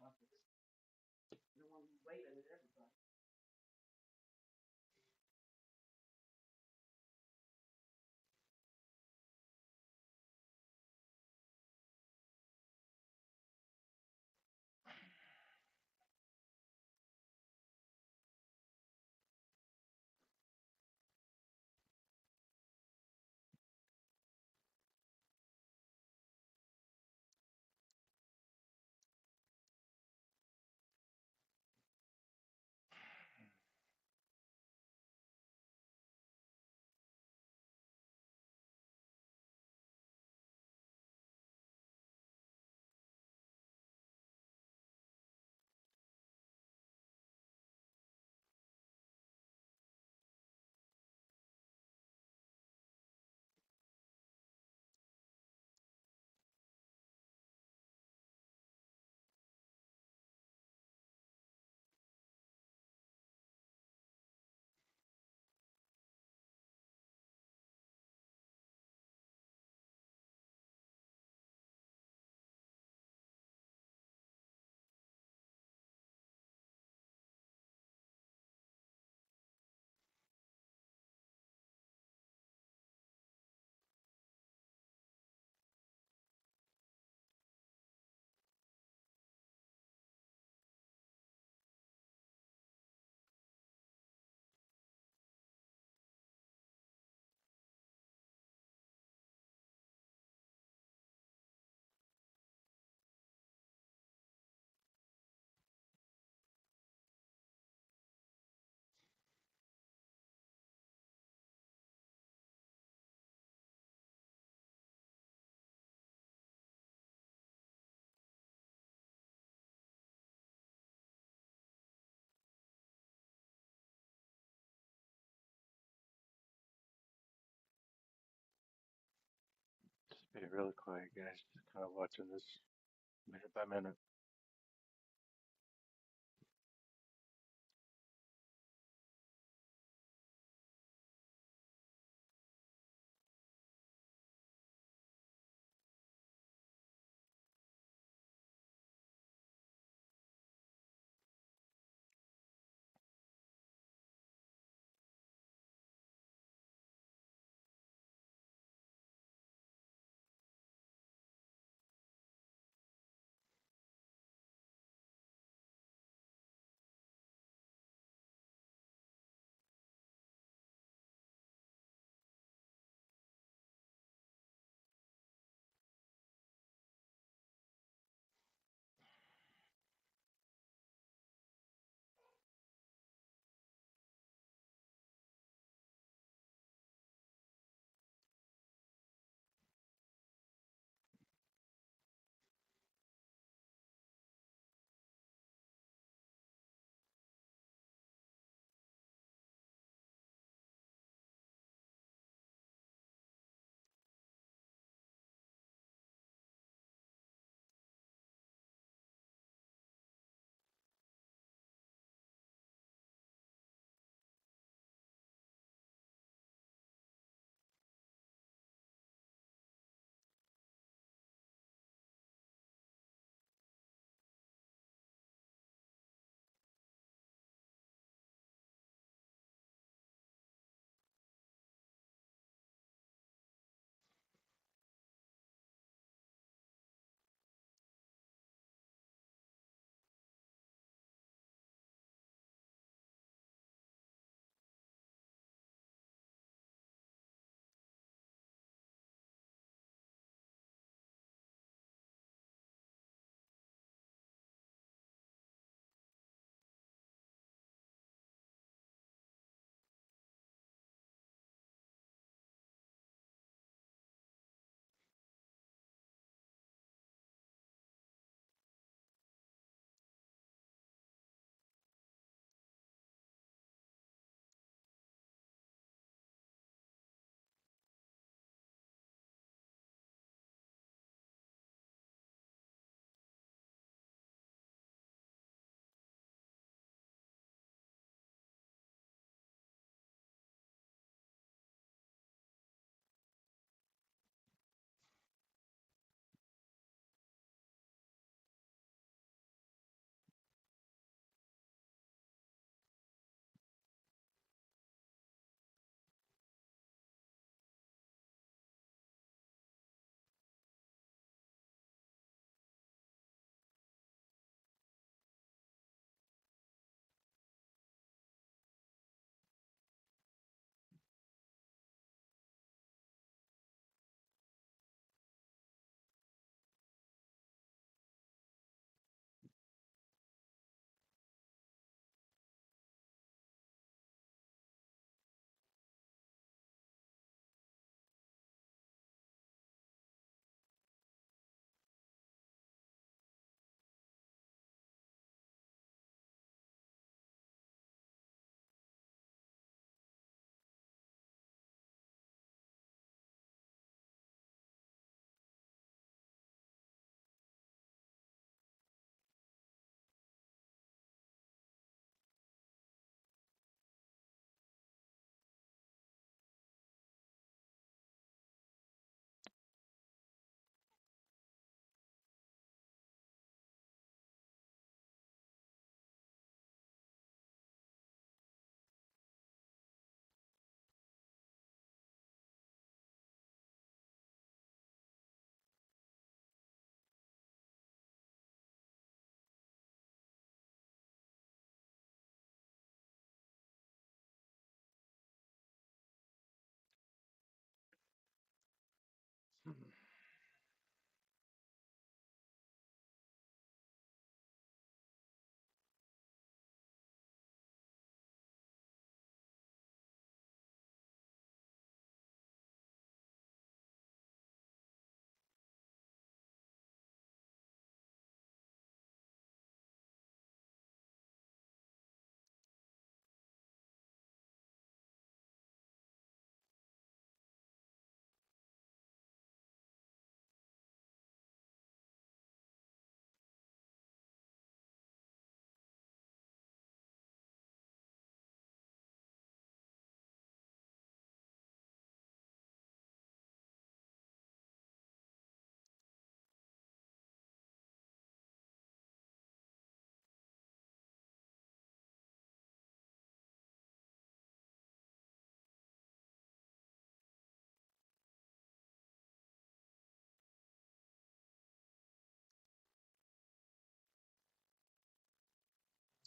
Just be really quiet, guys. Just kind of watching this minute by minute.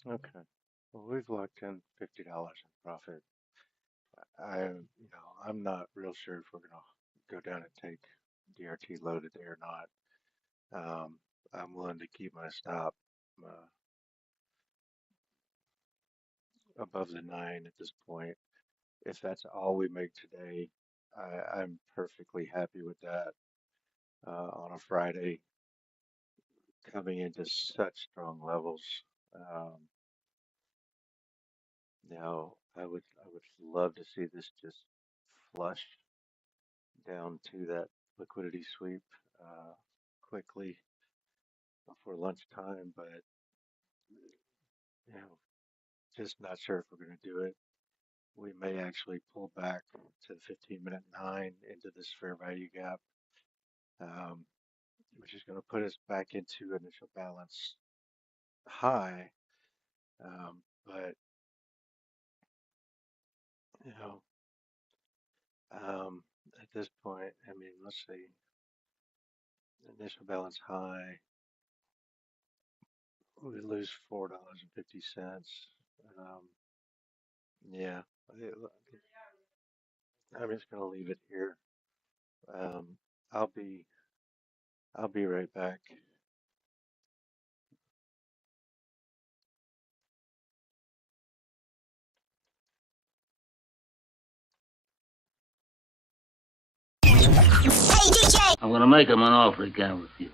Okay. Well, we've locked in $50 in profit. I'm not real sure if we're gonna go down and take DRT loaded there or not. I'm willing to keep my stop uh, above the 9 at this point. If that's all we make today, I'm perfectly happy with that on a Friday coming into such strong levels. Um, I would love to see this just flush down to that liquidity sweep uh, quickly before lunchtime, but you know, just not sure if we're going to do it. We may actually pull back to the 15-minute 9 into this fair value gap, um, which is going to put us back into initial balance high. But you know, at this point, I mean, let's see, initial balance high, we lose $4.50. Um, yeah, I'm just gonna leave it here. Um, I'll be I'll be right back. I'm gonna make him an offer he can't refuse.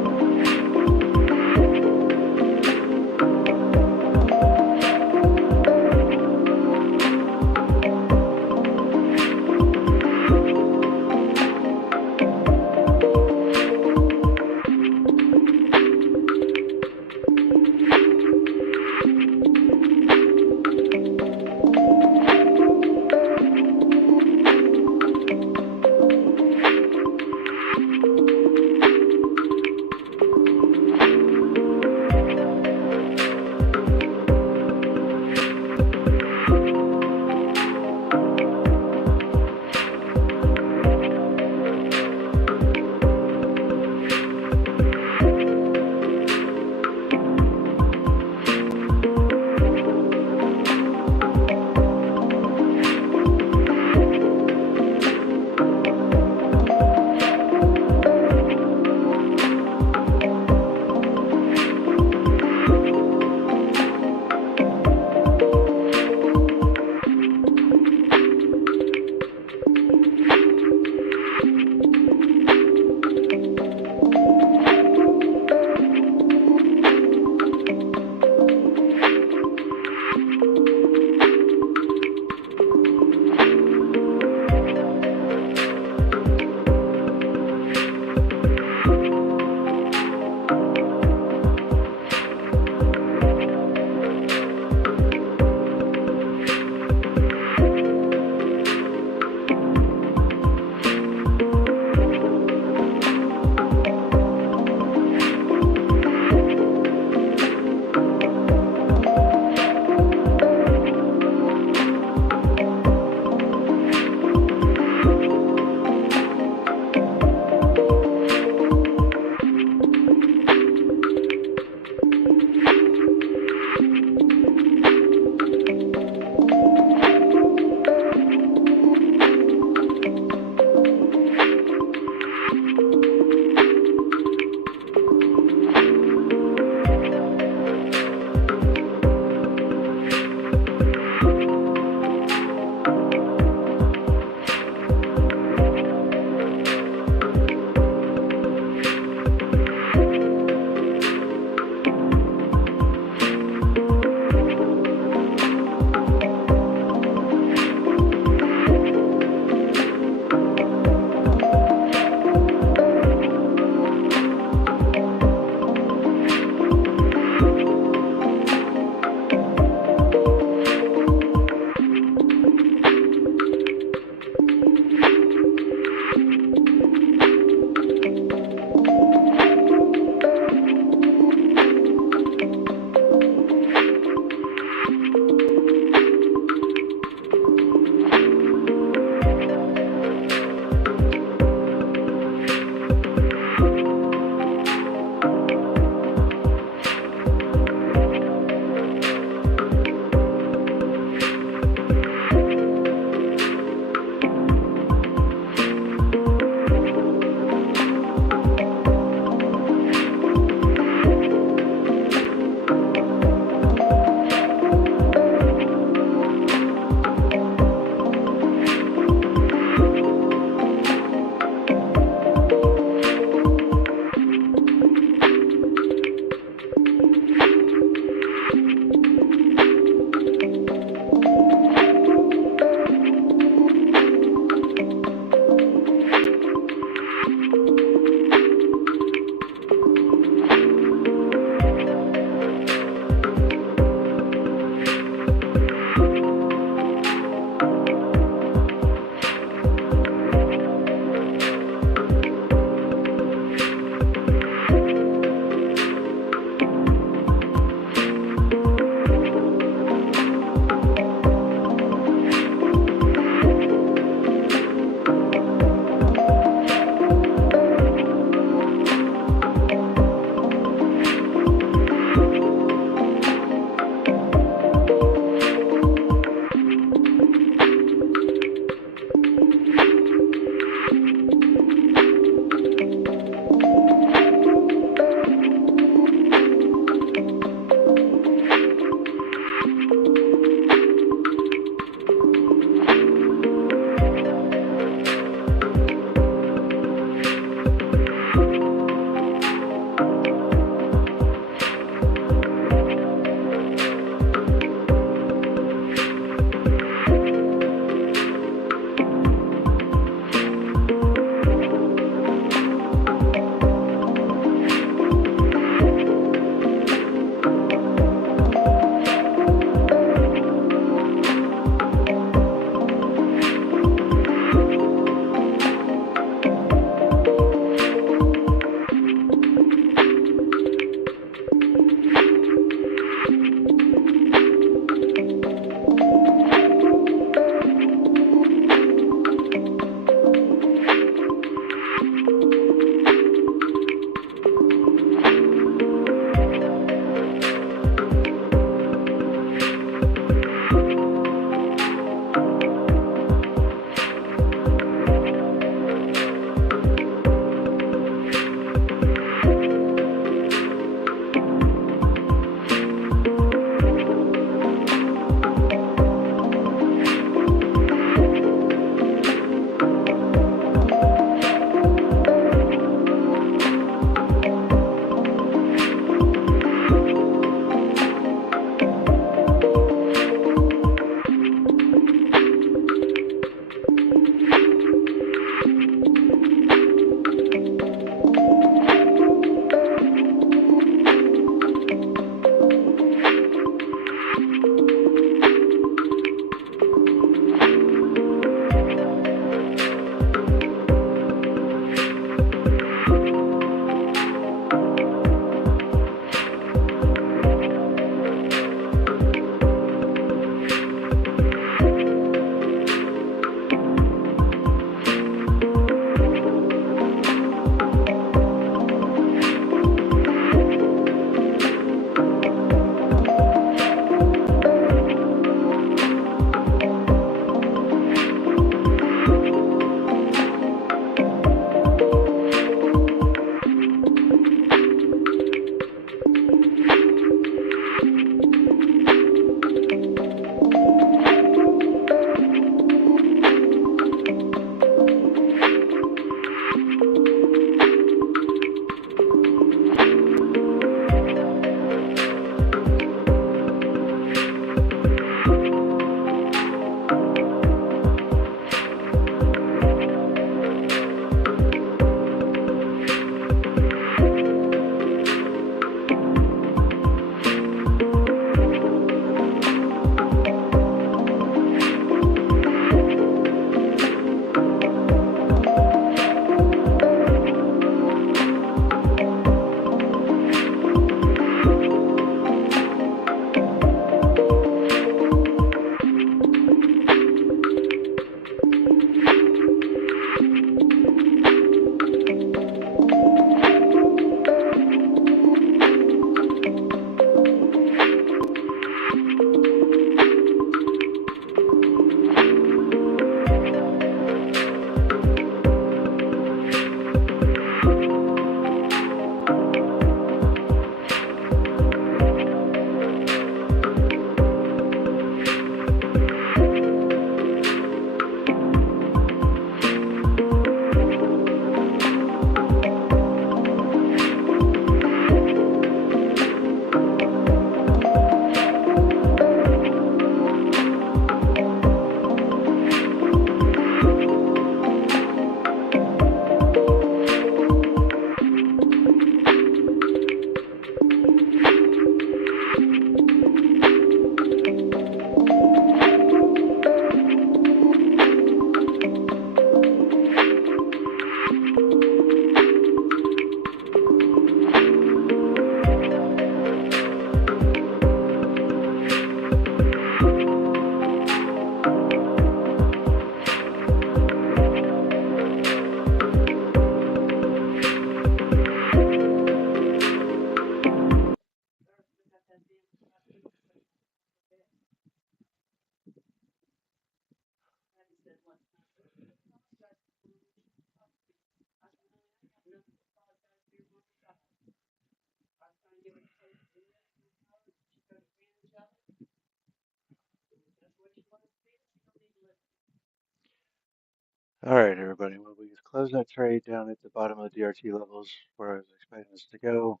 All right, everybody. Well, we just closed that trade down at the bottom of the DRT levels where I was expecting us to go.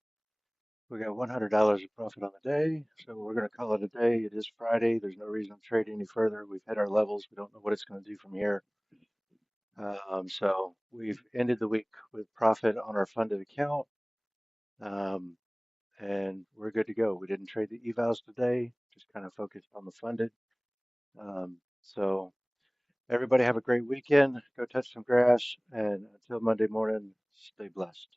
We got $100 of profit on the day, so we're going to call it a day. It is Friday. There's no reason to trade any further. We've hit our levels. We don't know what it's going to do from here. So we've ended the week with profit on our funded account, um, and we're good to go. We didn't trade the evals today, just kind of focused on the funded. So everybody have a great weekend. Go touch some grass, and until Monday morning, stay blessed.